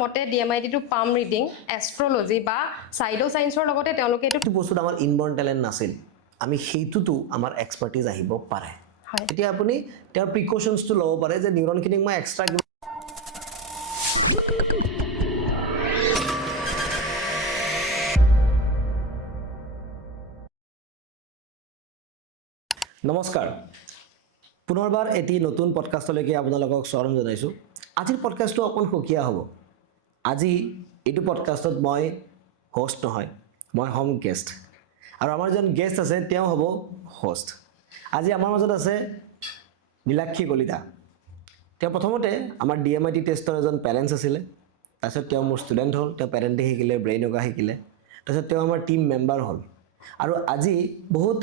মতে ডিএমআইটিটো পাম reading astrology বা চাইডো সায়েন্সৰ লগতে তেওঁলোকে এইটো বস্তুত আমাৰ ইনবৰ্ন টেলেণ্ট নাছিল আমি সেইটোতো আমাৰ এক্সপাৰ্টিজ আহিব পাৰে হয় এতিয়া আপুনি তেওঁৰ প্ৰিকশনছটো ল'ব পাৰে যে নিউৰনখিনিক মই এক্সট্ৰা নমস্কাৰ পুনৰবাৰ এটি নতুন পডকাষ্টলৈকে আপোনালোকক স্বাগতম জনাইছোঁ আজিৰ পডকাষ্টটো অকণ সুকীয়া হ'ব আজি এইটো পডকাষ্টত মই হোষ্ট নহয় মই হ'ম গেষ্ট আৰু আমাৰ যেন গেষ্ট আছে তেওঁ হ'ব হোষ্ট আজি আমাৰ মাজত আছে নীলাক্ষী কলিতা তেওঁ প্ৰথমতে আমাৰ ডিএমআইটি টেষ্টৰ এজন পেৰেণ্টছ আছিলে তাৰপিছত তেওঁ মোৰ ষ্টুডেণ্ট হ'ল তেওঁ পেৰেণ্টে শিকিলে ব্ৰেইন য়োগা শিকিলে তাৰপিছত তেওঁ আমাৰ টিম মেম্বাৰ হ'ল আৰু আজি বহুত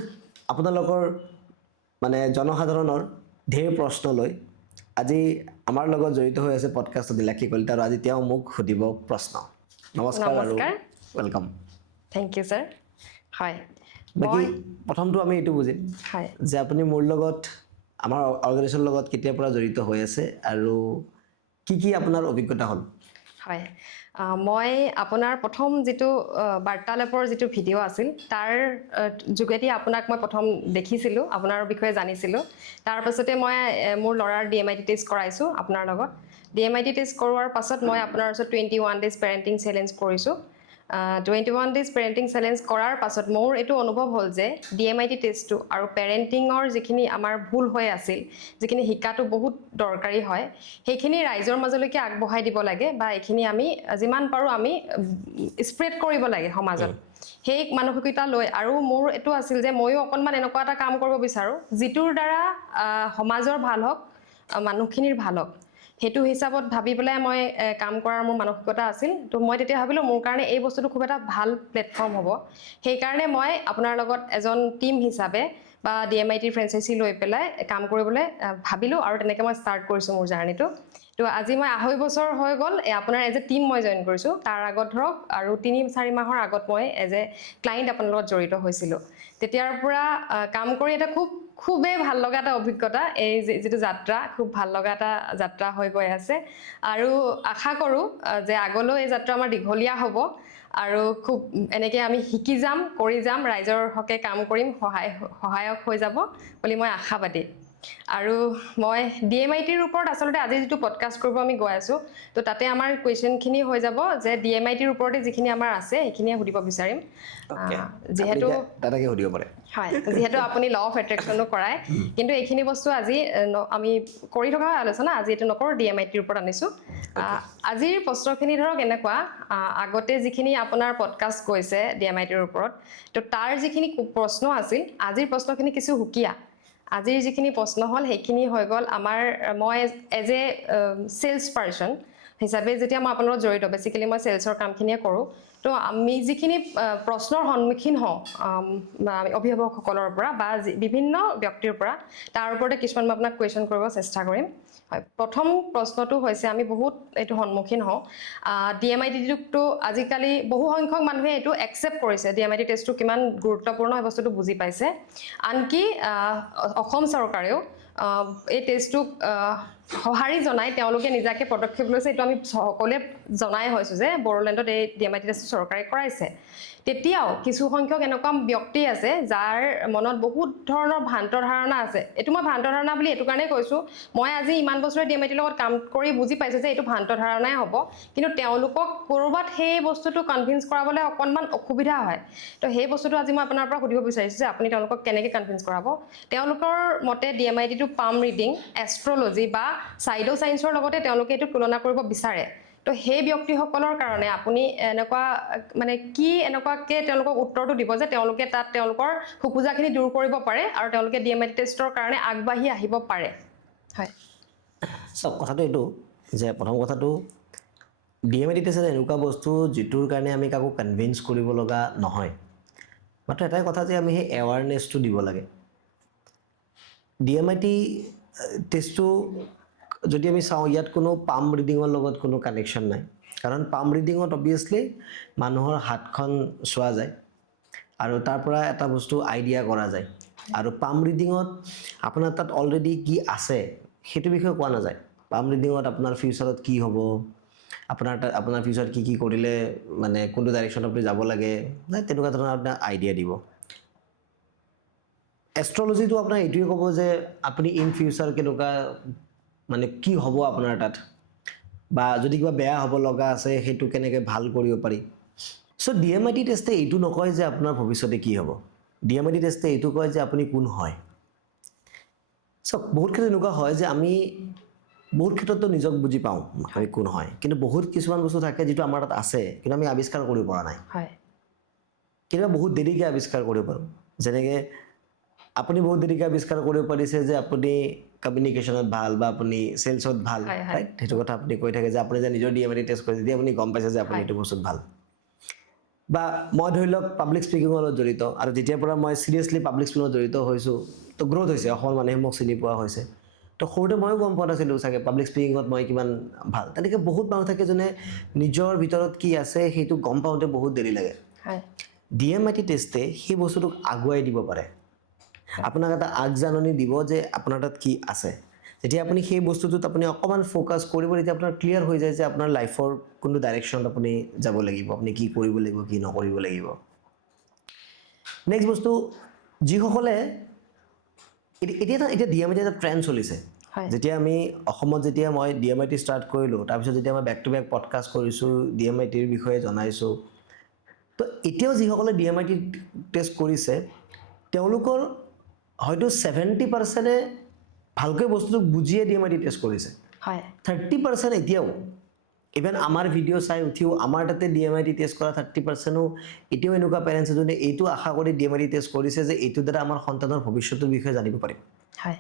আপোনালোকৰ মানে জনসাধাৰণৰ ঢেৰ প্ৰশ্ন লৈ আজি আমাৰ লগত জড়িত হৈ আছে পডকাষ্টত নীলাক্ষী কলিতা আৰু আজি তেওঁ মোক সুধিব প্ৰশ্ন নমস্কাৰ আৰু ৱেলকাম থ্যাংক ইউ স্যাৰ হয় বাকি প্ৰথমটো আমি এইটো বুজিম হয় যে আপুনি মোৰ লগত আমাৰ অৰ্গেনাইজেশ্যনৰ লগত কেতিয়াৰ পৰা জড়িত হৈ আছে আৰু কি আপোনাৰ অভিজ্ঞতা হ'ল হয় মই আপোনাৰ প্ৰথম যেটো বাৰ্তালাপৰ যেটো ভিডিঅ' আছিল তাৰ যোগেদি আপোনাক মই প্ৰথম দেখিছিলোঁ আপোনাৰ বিষয়ে জানিছিলোঁ তাৰ পাছতে মই মোৰ ল'ৰাৰ ডিএমআইটি টেষ্ট কৰাইছোঁ আপোনাৰ লগত ডিএমআইটি টেষ্ট কৰোৱাৰ পাছত মই আপোনাৰ ওচৰত 21 ডেজ পেৰেণ্টিং চেলেঞ্জ কৰিছোঁ 21 ডেজ পেৰেণ্টিং চেলেঞ্জ কৰাৰ পাছত মোৰ এইটো অনুভৱ হ'ল যে ডিএমআইটি টেষ্টটো আৰু পেৰেণ্টিঙৰ যিখিনি আমাৰ ভুল হৈ আছিল যিখিনি শিকাটো বহুত দৰকাৰী হয় সেইখিনি ৰাইজৰ মাজলৈকে আগবঢ়াই দিব লাগে বা এইখিনি আমি যিমান পাৰোঁ আমি স্প্ৰেড কৰিব লাগে সমাজত সেই মানসিকতা লৈ আৰু মোৰ এইটো আছিল যে ময়ো অকণমান এনেকুৱা এটা কাম কৰিব বিচাৰোঁ যিটোৰ দ্বাৰা সমাজৰ ভাল হওক মানুহখিনিৰ ভাল হওক হেতু হিচাপত ভাবি পেলাই মই কাম কৰাৰ মোৰ মানসিকতা আছিল তো মই তেতিয়া ভাবিলোঁ মোৰ কাৰণে এই বস্তুটো খুব এটা ভাল প্লেটফৰ্ম হ'ব সেই কাৰণে মই আপোনাৰ লগত এজন টিম হিচাপে বা ডিএমআইটি ফ্ৰেঞ্চাইজি লৈ পেলাই কাম কৰিবলৈ ভাবিলোঁ আৰু তেনেকৈ মই ষ্টাৰ্ট কৰিছোঁ মোৰ জাৰ্নিটো তো আজি মই 2.5 বছৰ হৈ গ'ল আপোনাৰ এজ এ টিম মই জইন কৰিছোঁ তাৰ আগত ধৰক আৰু 3-4 মাহৰ আগত মই এজ এ ক্লায়েণ্ট আপোনাৰ লগত জড়িত হৈছিলোঁ তেতিয়াৰ পৰা কাম কৰি এটা খুবেই ভাল লগা এটা অভিজ্ঞতা এই যেটো যাত্ৰা খুব ভাল লগা এটা যাত্ৰা হৈ গৈ আছে আৰু আশা কৰোঁ যে আগলৈ এই যাত্ৰা আমাৰ দীঘলীয়া হ'ব আৰু খুব এনেকৈ আমি শিকি যাম কৰি যাম ৰাইজৰ হকে কাম কৰিম সহায়ক হৈ যাব বুলি মই আশাবাদী আৰু মই ডিএমআইটিৰ ওপৰত আচলতে আজি যেটো পডকাষ্ট কৰিব আমি গৈ আছোঁ তো তাতে আমাৰ কোৱেশ্চনখিনি হৈ যাব যে ডিএমআইটিৰ ওপৰতে যিখিনি আমাৰ আছে সেইখিনিয়ে সুধিব বিচাৰিম যিহেতু দাদাকে সুধিব পাৰে হয় যেহেতু আপুনি ল অফ এট্ৰেকশনো কৰায় কিন্তু এইখিনি বস্তু আজি আমি কৰি থকা আলোচনা আজি এটো নকৰ ডিএমআইটিৰ ওপৰত আনিছোঁ আজিৰ প্ৰশ্নখিনি ধৰক এনেকুৱা আগতে যিখিনি আপোনাৰ পডকাষ্ট কৈছে ডিএমআইটিৰ ওপৰত তো তাৰ যিখিনি প্ৰশ্ন আছিল আজিৰ প্ৰশ্নখিনি কিছু সুকীয়া আজিৰ যিখিনি প্ৰশ্ন হ'ল সেইখিনি হৈ গ'ল আমাৰ মই এজ এ সেলস পাৰ্সন হিচাপে যেতিয়া মই আপোনাৰ লগত জড়িত বেসিক্যালি মই সেলসৰ কামখিনিয়ে কৰোঁ তো আমি যিখিনি প্ৰশ্নৰ সন্মুখীন হওঁ অভিভাৱকসকলৰ পৰা বা বিভিন্ন ব্যক্তিৰ পৰা তাৰ ওপৰতে কিছুমান মই আপোনাক কুৱেশ্যন কৰিব চেষ্টা কৰিম হয় প্ৰথম প্ৰশ্নটো হৈছে আমি বহুত এইটো সন্মুখীন হওঁ ডিএমআইটিটো আজিকালি বহু সংখ্যক মানুহে এইটো একচেপ্ট কৰিছে ডিএমআইটি টেষ্টটো কিমান গুৰুত্বপূৰ্ণ এই বস্তুটো বুজি পাইছে আনকি অসম চৰকাৰেও এই টেষ্টটোক সঁহাৰি জনাই তেওঁলোকে নিজাকে পদক্ষেপ লৈছে এইটো আমি সকলোৱে জনাই হৈছোঁ যে বড়োলেণ্ডত এই ডিএমআইটি টেষ্ট চৰকাৰে কৰাইছে তেতিয়াও কিছু সংখ্যক এনেকুৱা ব্যক্তি আছে যাৰ মনত বহুত ধৰণৰ ভ্ৰান্ত ধাৰণা আছে এইটো মই ভ্ৰান্ত ধাৰণা বুলি এইটো কাৰণেই কৈছোঁ মই আজি ইমান বছৰে ডিএমআইটিৰ লগত কাম কৰি বুজি পাইছোঁ যে এইটো ভ্ৰান্ত ধাৰণাই হ'ব কিন্তু তেওঁলোকক ক'ৰবাত সেই বস্তুটো কনভিন্স কৰাবলৈ অকণমান অসুবিধা হয় তো সেই বস্তুটো আজি মই আপোনাৰ পৰা সুধিব বিচাৰিছোঁ যে আপুনি তেওঁলোকক কেনেকৈ কনভিন্স কৰাব তেওঁলোকৰ মতে ডিএমআইটিটো পাম ৰিডিং এষ্ট্ৰলজি বা চাইডো সায়েন্সৰ লগতে তেওঁলোকে এইটো তুলনা কৰিব বিচাৰে তো সেই ব্যক্তিসকলৰ কাৰণে আপুনি এনেকুৱা মানে কি এনেকুৱাকৈ তেওঁলোকক উত্তৰটো দিব যে তেওঁলোকে তাত তেওঁলোকৰ খুকুজাখিনি দূৰ কৰিব পাৰে আৰু তেওঁলোকে ডিএমআইটি টেষ্টৰ কাৰণে আগবাঢ়ি আহিব পাৰে হয় সব কথাটো এইটো যে প্ৰথম কথাটো ডিএমআইটি টেষ্ট এনেকুৱা বস্তু যিটোৰ কাৰণে আমি কাকো কনভিন্স কৰিব লগা নহয় মাত্ৰ এটাই কথা যে আমি সেই এৱাৰনেছটো দিব লাগে ডিএমআইটি টেষ্টটো যদি আমি চাওঁ ইয়াত কোনো পাম ৰিডিঙৰ লগত কোনো কানেকশ্যন নাই কাৰণ পাম ৰিডিঙত অবভিয়াছলি মানুহৰ হাতখন চোৱা যায় আৰু তাৰ পৰা এটা বস্তু আইডিয়া কৰা যায় আৰু পাম ৰিডিঙত আপোনাৰ তাত অলৰেডি কি আছে সেইটো বিষয়ে কোৱা নাযায় পাম ৰিডিঙত আপোনাৰ ফিউচাৰত কি হ'ব আপোনাৰ ফিউচাৰত কি কৰিলে মানে কোনটো ডাইৰেকশ্যনত আপুনি যাব লাগে তেনেকুৱা ধৰণৰ আপোনাৰ আইডিয়া দিব এষ্ট্ৰলজিটো আপোনাৰ এইটোৱে ক'ব যে আপুনি ইন ফিউচাৰ কেনেকুৱা মানে কি হ'ব আপোনাৰ তাত বা যদি কিবা বেয়া হ'ব লগা আছে সেইটো কেনেকৈ ভাল কৰিব পাৰি চ' DMIT টেষ্টে এইটো নকয় যে আপোনাৰ ভৱিষ্যতে কি হ'ব DMIT টেষ্টে এইটো কয় যে আপুনি কোন হয় চ' বহুত ক্ষেত্ৰত এনেকুৱা হয় যে আমি বহুত ক্ষেত্ৰতো নিজক বুজি পাওঁ আমি কোন হয় কিন্তু বহুত কিছুমান বস্তু থাকে যিটো আমাৰ তাত আছে কিন্তু আমি আৱিষ্কাৰ কৰিব পৰা নাই হয় কেতিয়াবা বহুত দেৰিকৈ আৱিষ্কাৰ কৰিব পাৰোঁ যেনেকৈ আপুনি বহুত দেৰিকৈ আৱিষ্কাৰ কৰিব পাৰিছে যে আপুনি কমিউনিকেশ্যনত ভাল বা আপুনি চেলছত ভাল হয়, হয়। ৰাইট সেইটো কথা আপুনি কৈ থাকে যে আপুনি যে নিজৰ DMIT টেষ্ট কৰিছে তেতিয়া আপুনি গম পাইছে যে আপুনি এইটো বস্তুত ভাল বা মই ধৰি লওক পাব্লিক স্পিকিঙৰ লগত জড়িত আৰু যেতিয়াৰ পৰা মই চিৰিয়াছলি পাব্লিক স্পিকিঙত জড়িত হৈছোঁ তো গ্ৰ'থ হৈছে অসমৰ মানুহে মোক চিনি পোৱা হৈছে তো সৰুতে ময়ো গম পোৱা নাছিলোঁ চাগে পাব্লিক স্পিকিঙত মই কিমান ভাল তেনেকৈ বহুত মানুহ থাকে যোনে নিজৰ ভিতৰত কি আছে সেইটো গম পাওঁতে বহুত দেৰি লাগে হয় DMIT টেষ্টে সেই বস্তুটোক আগুৱাই দিব পাৰে আপোনাক এটা আগজাননী দিব যে আপোনাৰ তাত কি আছে যেতিয়া আপুনি সেই বস্তুটোত আপুনি অকণমান ফ'কাছ কৰিব তেতিয়া আপোনাৰ ক্লিয়াৰ হৈ যায় যে আপোনাৰ লাইফৰ কোনটো ডাইৰেকশ্যনত আপুনি যাব লাগিব আপুনি কি কৰিব লাগিব কি নকৰিব লাগিব নেক্সট বস্তু যিসকলে এতিয়া DMIT এটা ট্ৰেণ্ড চলিছে হয় যেতিয়া আমি অসমত যেতিয়া মই DMIT ষ্টাৰ্ট কৰিলোঁ তাৰপিছত যেতিয়া মই বেক টু বেক পডকাষ্ট কৰিছোঁ DMITৰ বিষয়ে জনাইছোঁ তো এতিয়াও যিসকলে DMIT টেষ্ট কৰিছে তেওঁলোকৰ হয়তো 70%এ ভালকৈ বস্তুটো বুজিয়ে DMIT টেষ্ট কৰিছে হয় 30% এতিয়াও ইভেন আমাৰ ভিডিঅ' চাই উঠিও আমাৰ তাতে DMIT টেষ্ট কৰা 30%ও এতিয়াও এনেকুৱা পেৰেণ্টছ যোনে এইটো আশা কৰি DMIT টেষ্ট কৰিছে যে এইটোৰ দ্বাৰা আমাৰ সন্তানৰ ভৱিষ্যতৰ বিষয়ে জানিব পাৰিম হয়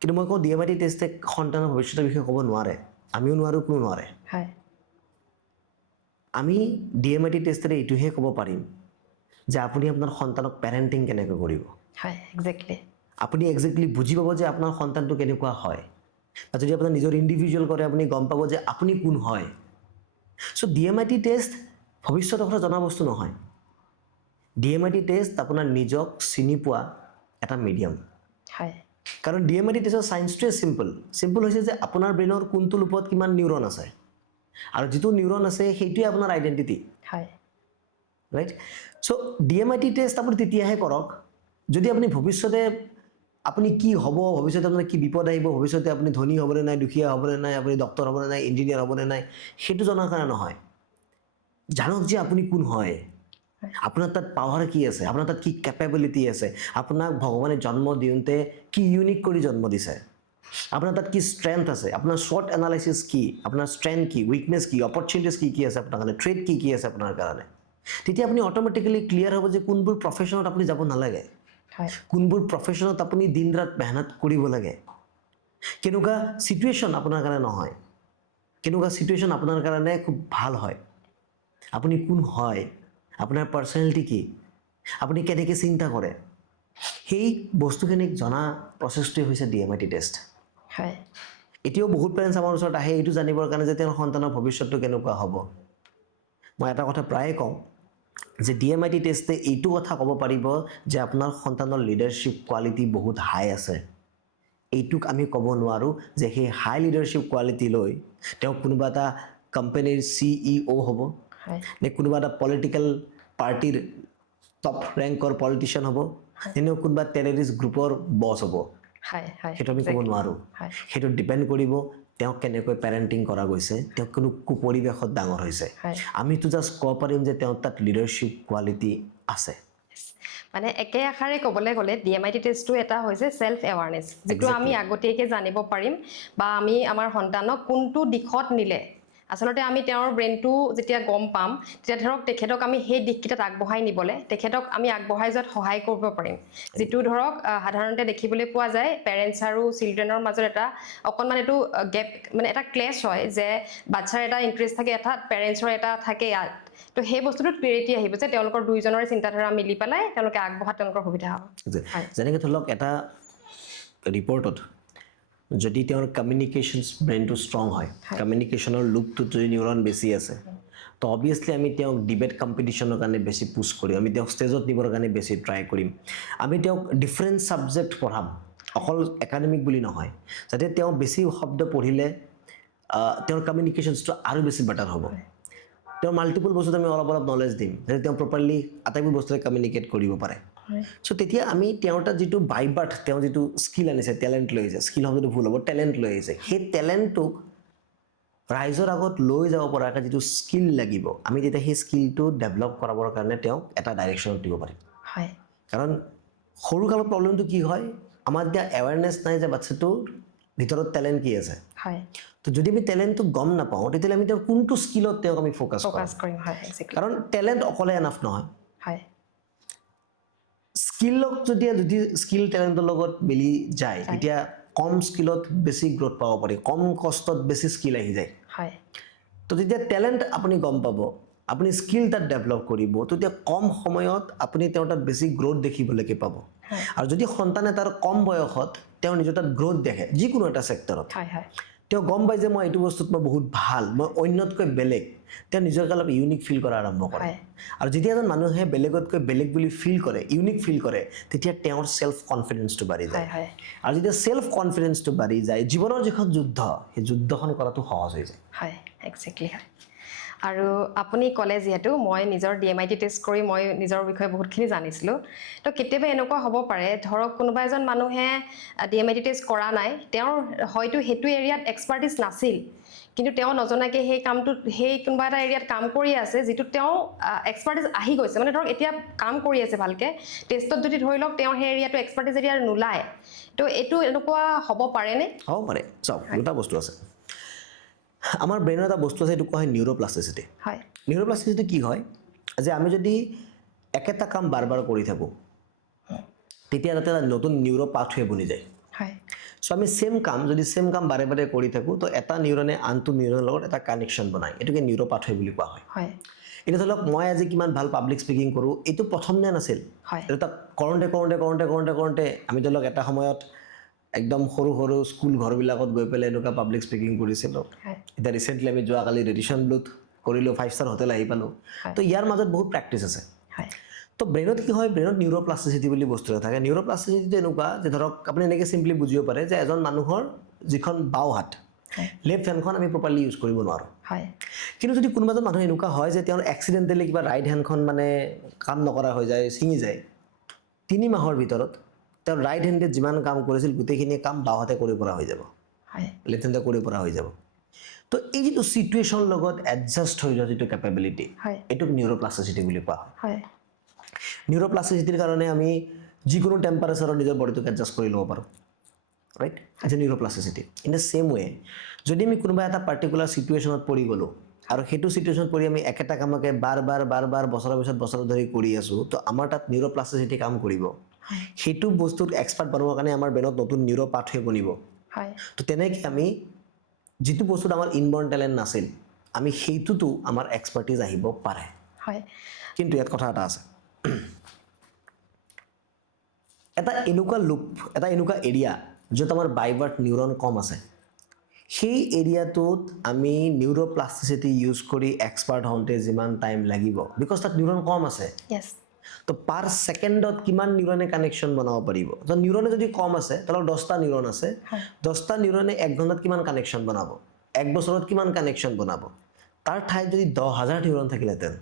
কিন্তু মই কওঁ DMIT টেষ্টে সন্তানৰ ভৱিষ্যতৰ বিষয়ে ক'ব নোৱাৰে আমিও নোৱাৰোঁ কোনো নোৱাৰে হয় আমি DMIT টেষ্টেৰে এইটোহে ক'ব পাৰিম যে আপুনি আপোনাৰ সন্তানক পেৰেণ্টিং কেনেকৈ কৰিব হয় একজেক্টলি আপুনি একজেক্টলি বুজি পাব যে আপোনাৰ সন্তানটো কেনেকুৱা হয় বা যদি আপোনাৰ নিজৰ ইণ্ডিভিজুৱেল কৰে আপুনি গম পাব যে আপুনি কোন হয় চ' DMIT টেষ্ট ভৱিষ্যতৰ কথা জনা বস্তু নহয় DMIT টেষ্ট আপোনাৰ নিজক চিনি পোৱা এটা মিডিয়াম হয় কাৰণ DMIT টেষ্টৰ ছায়েন্সটোৱে চিম্পল হৈছে যে আপোনাৰ ব্ৰেইনৰ কোনটো লুপত কিমান নিউৰন আছে আৰু যিটো নিউৰন আছে সেইটোৱে আপোনাৰ আইডেণ্টিটি হয় ৰাইট চ' DMIT টেষ্ট আপুনি তেতিয়াহে কৰক যদি আপুনি ভৱিষ্যতে আপুনি কি হ'ব ভৱিষ্যতে আপোনাৰ কি বিপদ আহিব ভৱিষ্যতে আপুনি ধনী হ'বনে নাই দুখীয়া হ'বনে নাই আপুনি ডক্টৰ হ'বনে নাই ইঞ্জিনিয়াৰ হ'বনে নাই সেইটো জনাৰ কাৰণে নহয় জানক যে আপুনি কোন হয় আপোনাৰ তাত পাৱাৰ কি আছে আপোনাৰ তাত কি কেপেবিলিটি আছে আপোনাক ভগৱানে জন্ম দিওঁতে কি ইউনিক কৰি জন্ম দিছে আপোনাৰ তাত কি ষ্ট্ৰেংথ আছে আপোনাৰ শ্বৰ্ট এনালাইচিছ কি আপোনাৰ ষ্ট্ৰেংথ কি উইকনেছ কি অপৰচুনিটিছ কি আছে আপোনাৰ কাৰণে ট্ৰেড কি আছে আপোনাৰ কাৰণে তেতিয়া আপুনি অট'মেটিকেলি ক্লিয়াৰ হ'ব যে কোনবোৰ প্ৰফেশ্যনত আপুনি যাব নালাগে হয় কোনবোৰ প্ৰফেশ্যনত আপুনি দিন ৰাত মেহনত কৰিব লাগে কেনেকুৱা চিটুৱেশ্যন আপোনাৰ কাৰণে নহয় কেনেকুৱা চিটুৱেশ্যন আপোনাৰ কাৰণে খুব ভাল হয় আপুনি কোন হয় আপোনাৰ পাৰ্চনেলিটি কি আপুনি কেনেকৈ চিন্তা কৰে সেই বস্তুখিনিক জনা প্ৰচেছটোৱে হৈছে DMIT টেষ্ট হয় এতিয়াও বহুত পেৰেণ্টছ আমাৰ ওচৰত আহে এইটো জানিবৰ কাৰণে যে তেওঁৰ সন্তানৰ ভৱিষ্যতটো কেনেকুৱা হ'ব মই এটা কথা প্ৰায়ে কওঁ যে DMIT টেষ্টে এইটো কথা ক'ব পাৰিব যে আপোনাৰ সন্তানৰ লিডাৰশ্বিপ কোৱালিটি বহুত হাই আছে এইটোক আমি ক'ব নোৱাৰোঁ যে সেই হাই লিডাৰশ্বিপ কোৱালিটি লৈ তেওঁ কোনোবা এটা কোম্পানীৰ CEO হ'ব হয় নে কোনোবা এটা পলিটিকেল পাৰ্টিৰ টপ ৰেংকৰ পলিটিচিয়ান হ'ব নে কোনোবা টেৰৰিষ্ট গ্ৰুপৰ বছ হ'ব হয় হয় সেইটো আমি ক'ব নোৱাৰোঁ হয় সেইটো ডিপেণ্ড কৰিব তেওঁক কেনেকৈ পেৰেণ্টিং কৰা গৈছে তেওঁক কোনো কুপৰিৱেশত ডাঙৰ হৈছে হয় আমিতো জাষ্ট ক'ব পাৰিম যে তেওঁৰ তাত লিডাৰশ্বিপ কোৱালিটি আছে মানে একে আষাৰে ক'বলৈ গ'লে DMIT টেষ্টটো এটা হৈছে চেল্ফ এৱাৰনেছ যিটো আমি Exactly. আগতীয়াকৈ জানিব পাৰিম বা আমি আমাৰ সন্তানক কোনটো দিশত নিলে আচলতে আমি তেওঁৰ ব্ৰেইনটো যেতিয়া গম পাম তেতিয়া ধৰক তেখেতক আমি সেই দিশকেইটাত আগবঢ়াই নিবলৈ তেখেতক আমি আগবঢ়াই যোৱাত সহায় কৰিব পাৰিম যিটো ধৰক সাধাৰণতে দেখিবলৈ পোৱা যায় পেৰেণ্টছ আৰু চিলড্ৰেনৰ মাজত এটা অকণমান এইটো গেপ মানে এটা ক্লেছ হয় যে বাচ্ছাৰ এটা ইণ্টাৰেষ্ট থাকে এটাত পেৰেণ্টছৰ এটা থাকে ইয়াত তো সেই বস্তুটোত ক্লিয়াৰিটি আহিব যে তেওঁলোকৰ দুইজনৰে চিন্তাধাৰা মিলি পেলাই তেওঁলোকে আগবঢ়াত তেওঁলোকৰ সুবিধা হ'ব হয় যেনেকৈ ধৰি লওক এটা ৰিপৰ্টত যদি তেওঁৰ কমিউনিকেশ্যনছ ব্ৰেইনটো ষ্ট্ৰং হয় কমিউনিকেশ্যনৰ লুপটোত যদি নিউৰন বেছি আছে তো অবভিয়াছলি আমি তেওঁক ডিবেট কম্পিটিশ্যনৰ কাৰণে বেছি পুছ কৰিম আমি তেওঁক ষ্টেজত নিবৰ কাৰণে বেছি ট্ৰাই কৰিম আমি তেওঁক ডিফাৰেণ্ট ছাবজেক্ট পঢ়াম অকল একাডেমিক বুলি নহয় যাতে তেওঁ বেছি শব্দ পঢ়িলে তেওঁৰ কমিউনিকেশ্যনছটো আৰু বেছি বেটাৰ হ'ব তেওঁৰ মাল্টিপল বস্তুত আমি অলপ অলপ নলেজ দিম যাতে তেওঁ প্ৰপাৰলি আটাইবোৰ বস্তুৰে কমিউনিকেট কৰিব পাৰে চ' তেতিয়া আমি তেওঁৰ তাত যিটো বাই বাৰ্থ তেওঁ যিটো স্কিল আনিছে টেলেণ্ট লৈ আহিছে স্কিল হ'বতো ভুল হ'ব টেলেণ্ট লৈ আহিছে সেই টেলেণ্টটোক ৰাইজৰ আগত লৈ যাব পৰাকৈ যিটো স্কিল লাগিব আমি তেতিয়া সেই স্কিলটো ডেভেলপ কৰাবৰ কাৰণে তেওঁক এটা ডাইৰেকশ্যনত দিব পাৰিম হয় কাৰণ সৰু কালৰ প্ৰব্লেমটো কি হয় আমাৰ এতিয়া এৱাৰনেছ নাই যে বাচ্চাটোৰ ভিতৰত টেলেণ্ট কি আছে হয় তো যদি আমি টেলেণ্টটো গম নাপাওঁ তেতিয়াহ'লে আমি তেওঁৰ কোনটো স্কিলত তেওঁক আমি ফ'কাছ কৰিম হয় এক্সেক্টলি কাৰণ টেলেণ্ট অকলে এনাফ নহয় হয় স্কিলক যদি স্কিল টেলেণ্টৰ লগত মিলি যায় তেতিয়া কম স্কিলত বেছি গ্ৰ'থ পাব পাৰি কম কষ্টত বেছি স্কিল আহি যায় হয় তো যেতিয়া টেলেণ্ট আপুনি গম পাব আপুনি স্কিল তাত ডেভেলপ কৰিব তেতিয়া কম সময়ত আপুনি তেওঁৰ তাত বেছি গ্ৰ'থ দেখিবলৈকে পাব আৰু যদি সন্তানে তাৰ কম বয়সত তেওঁ নিজৰ তাত গ্ৰ'থ দেখে যিকোনো এটা ছেক্টৰত হয় হয় তেওঁ গম পায় যে মই এইটো বস্তুত মই বহুত ভাল মই অন্যতকৈ বেলেগ তেওঁ নিজকে অলপ ইউনিক ফিল কৰা আৰম্ভ কৰে আৰু যেতিয়া এজন মানুহে বেলেগতকৈ বেলেগ বুলি ফিল কৰে ইউনিক ফিল কৰে তেতিয়া তেওঁৰ ছেল্ফ কনফিডেন্সটো বাঢ়ি যায় আৰু যেতিয়া ছেল্ফ কনফিডেন্সটো বাঢ়ি যায় জীৱনৰ যিখন যুদ্ধ সেই যুদ্ধখন কৰাটো সহজ হৈ যায় হয় এক্সেক্টলি হয় আৰু আপুনি ক'লে যিহেতু মই নিজৰ DMIT টেষ্ট কৰি মই নিজৰ বিষয়ে বহুতখিনি জানিছিলোঁ তো কেতিয়াবা এনেকুৱা হ'ব পাৰে ধৰক কোনোবা এজন মানুহে DMIT টেষ্ট কৰা নাই তেওঁৰ হয়তো সেইটো এৰিয়াত এক্সপাৰ্টিছ নাছিল কিন্তু তেওঁ নজনাকৈ সেই কামটোত সেই কোনোবা এটা এৰিয়াত কাম কৰি আছে যিটো তেওঁ এক্সপাৰ্টিছ আহি গৈছে মানে ধৰক এতিয়া কাম কৰি আছে ভালকৈ টেষ্টত যদি ধৰি লওক তেওঁ সেই এৰিয়াটো এক্সপাৰ্টিছ এৰিয়াৰ নোলায় তো এইটো এনেকুৱা হ'ব পাৰেনে হ'ব পাৰে চাওক দুটা বস্তু আছে আমাৰ ব্ৰেইনৰ এটা বস্তু আছে এইটো কোৱা হয় নিউৰোপ্লাষ্টিচিটি হয় নিউৰোপ্লাষ্টিচিটি কি হয় যে আমি যদি একেটা কাম বাৰ বাৰ কৰি থাকোঁ তেতিয়া তাতে এটা নতুন নিউৰো পাথৱে বনি যায় হয় চ' আমি ছেম কাম বাৰে বাৰে কৰি থাকোঁ তো এটা নিউৰনে আনটো নিউৰনৰ লগত এটা কানেকশ্যন বনায় এইটোকে নিউৰো পাথৱে বুলি কোৱা হয় হয় এতিয়া ধৰি লওক মই আজি কিমান ভাল পাব্লিক স্পিকিং কৰোঁ এইটো প্ৰথম দিনা নাছিল এইটো তাক কৰোঁতে আমি ধৰি লওক এটা সময়ত একদম সৰু সৰু স্কুল ঘৰবিলাকত গৈ পেলাই এনেকুৱা পাব্লিক স্পিকিং কৰিছিলোঁ এতিয়া ৰিচেণ্টলি আমি যোৱাকালি ৰেডিশ্যন ব্লুত কৰিলোঁ 5-star হোটেল আহি পালোঁ তো ইয়াৰ মাজত বহুত প্ৰেক্টিচ আছে তো ব্ৰেইনত কি হয় ব্ৰেইনত নিউৰোপ্লাষ্টিচিটি বুলি বস্তু এটা থাকে নিউৰোপ্লাষ্টিচিটিটো এনেকুৱা যে ধৰক আপুনি এনেকৈ চিম্পলি বুজিব পাৰে যে এজন মানুহৰ যিখন বাওঁ হাত লেফ্ট হেণ্ডখন আমি প্ৰপাৰলি ইউজ কৰিব নোৱাৰোঁ কিন্তু যদি কোনোবা এজন মানুহ এনেকুৱা হয় যে তেওঁৰ এক্সিডেণ্টেলি কিবা ৰাইট হেণ্ডখন মানে কাম নকৰা হৈ যায় ছিঙি যায় 3 মাহৰ ভিতৰত তেওঁৰ ৰাইট হেণ্ডে যিমান কাম কৰিছিল গোটেইখিনি কাম বাওঁ হাতে কৰিব পৰা হৈ যাব লেফ্ট হেণ্ডে কৰিব পৰা হৈ যাব তো এই যিটো চিটুৱেশ্যনৰ লগত এডজাষ্ট হৈ যোৱা যিটো কেপেবিলিটি এইটোক নিউৰোপ্লাষ্টিচিটি বুলি কোৱা হয় নিউৰোপ্লাষ্টিচিটিৰ কাৰণে আমি যিকোনো টেম্পাৰেচাৰত নিজৰ বডিটোক এডজাষ্ট কৰি ল'ব পাৰোঁ right as a neuroplasticity in the same way যদি আমি কোনোবা এটা পাৰ্টিকুলাৰ চিটুৱেশ্যনত পৰি গ'লোঁ আৰু সেইটো চিটুৱেশ্যনত পৰি আমি একেটা কামকে বাৰ বাৰ বছৰৰ পিছত বছৰ ধৰি কৰি আছোঁ তো আমাৰ তাত নিউৰোপ্লাষ্টিচিটি কাম কৰিব সেইটো বস্তুত এক্সপাৰ্ট বনাবৰ কাৰণে আমাৰ ব্ৰেইনত নতুন নিউৰো পাথৱে বনিব তো তেনেকৈ আমি যিটো বস্তুত আমাৰ ইনবৰ্ণ টেলেণ্ট নাছিল আমি সেইটোতো আমাৰ এক্সপাৰ্টিজ আহিব পাৰে কিন্তু ইয়াত কথা এটা আছে এটা এনেকুৱা লুপ এটা এনেকুৱা এৰিয়া য'ত আমাৰ বাইবাৰ্ট নিউৰন কম আছে সেই এৰিয়াটোত আমি নিউৰোপ্লাষ্টিচিটি ইউজ কৰি এক্সপাৰ্ট হওঁতে যিমান টাইম লাগিব বিকজ তাত নিউৰন কম আছে তো পাৰ ছেকেণ্ডত কিমান নিউৰনে কানেকশ্যন বনাব পাৰিব তো নিউৰনে যদি কম আছে ধৰক 10টা নিউৰন আছে 10টা নিউৰনে 1 ঘণ্টাত কিমান কানেকশ্যন বনাব 1 বছৰত কিমান কানেকশ্যন বনাব তাৰ ঠাইত যদি 10,000 নিউৰন থাকিলেহেঁতেন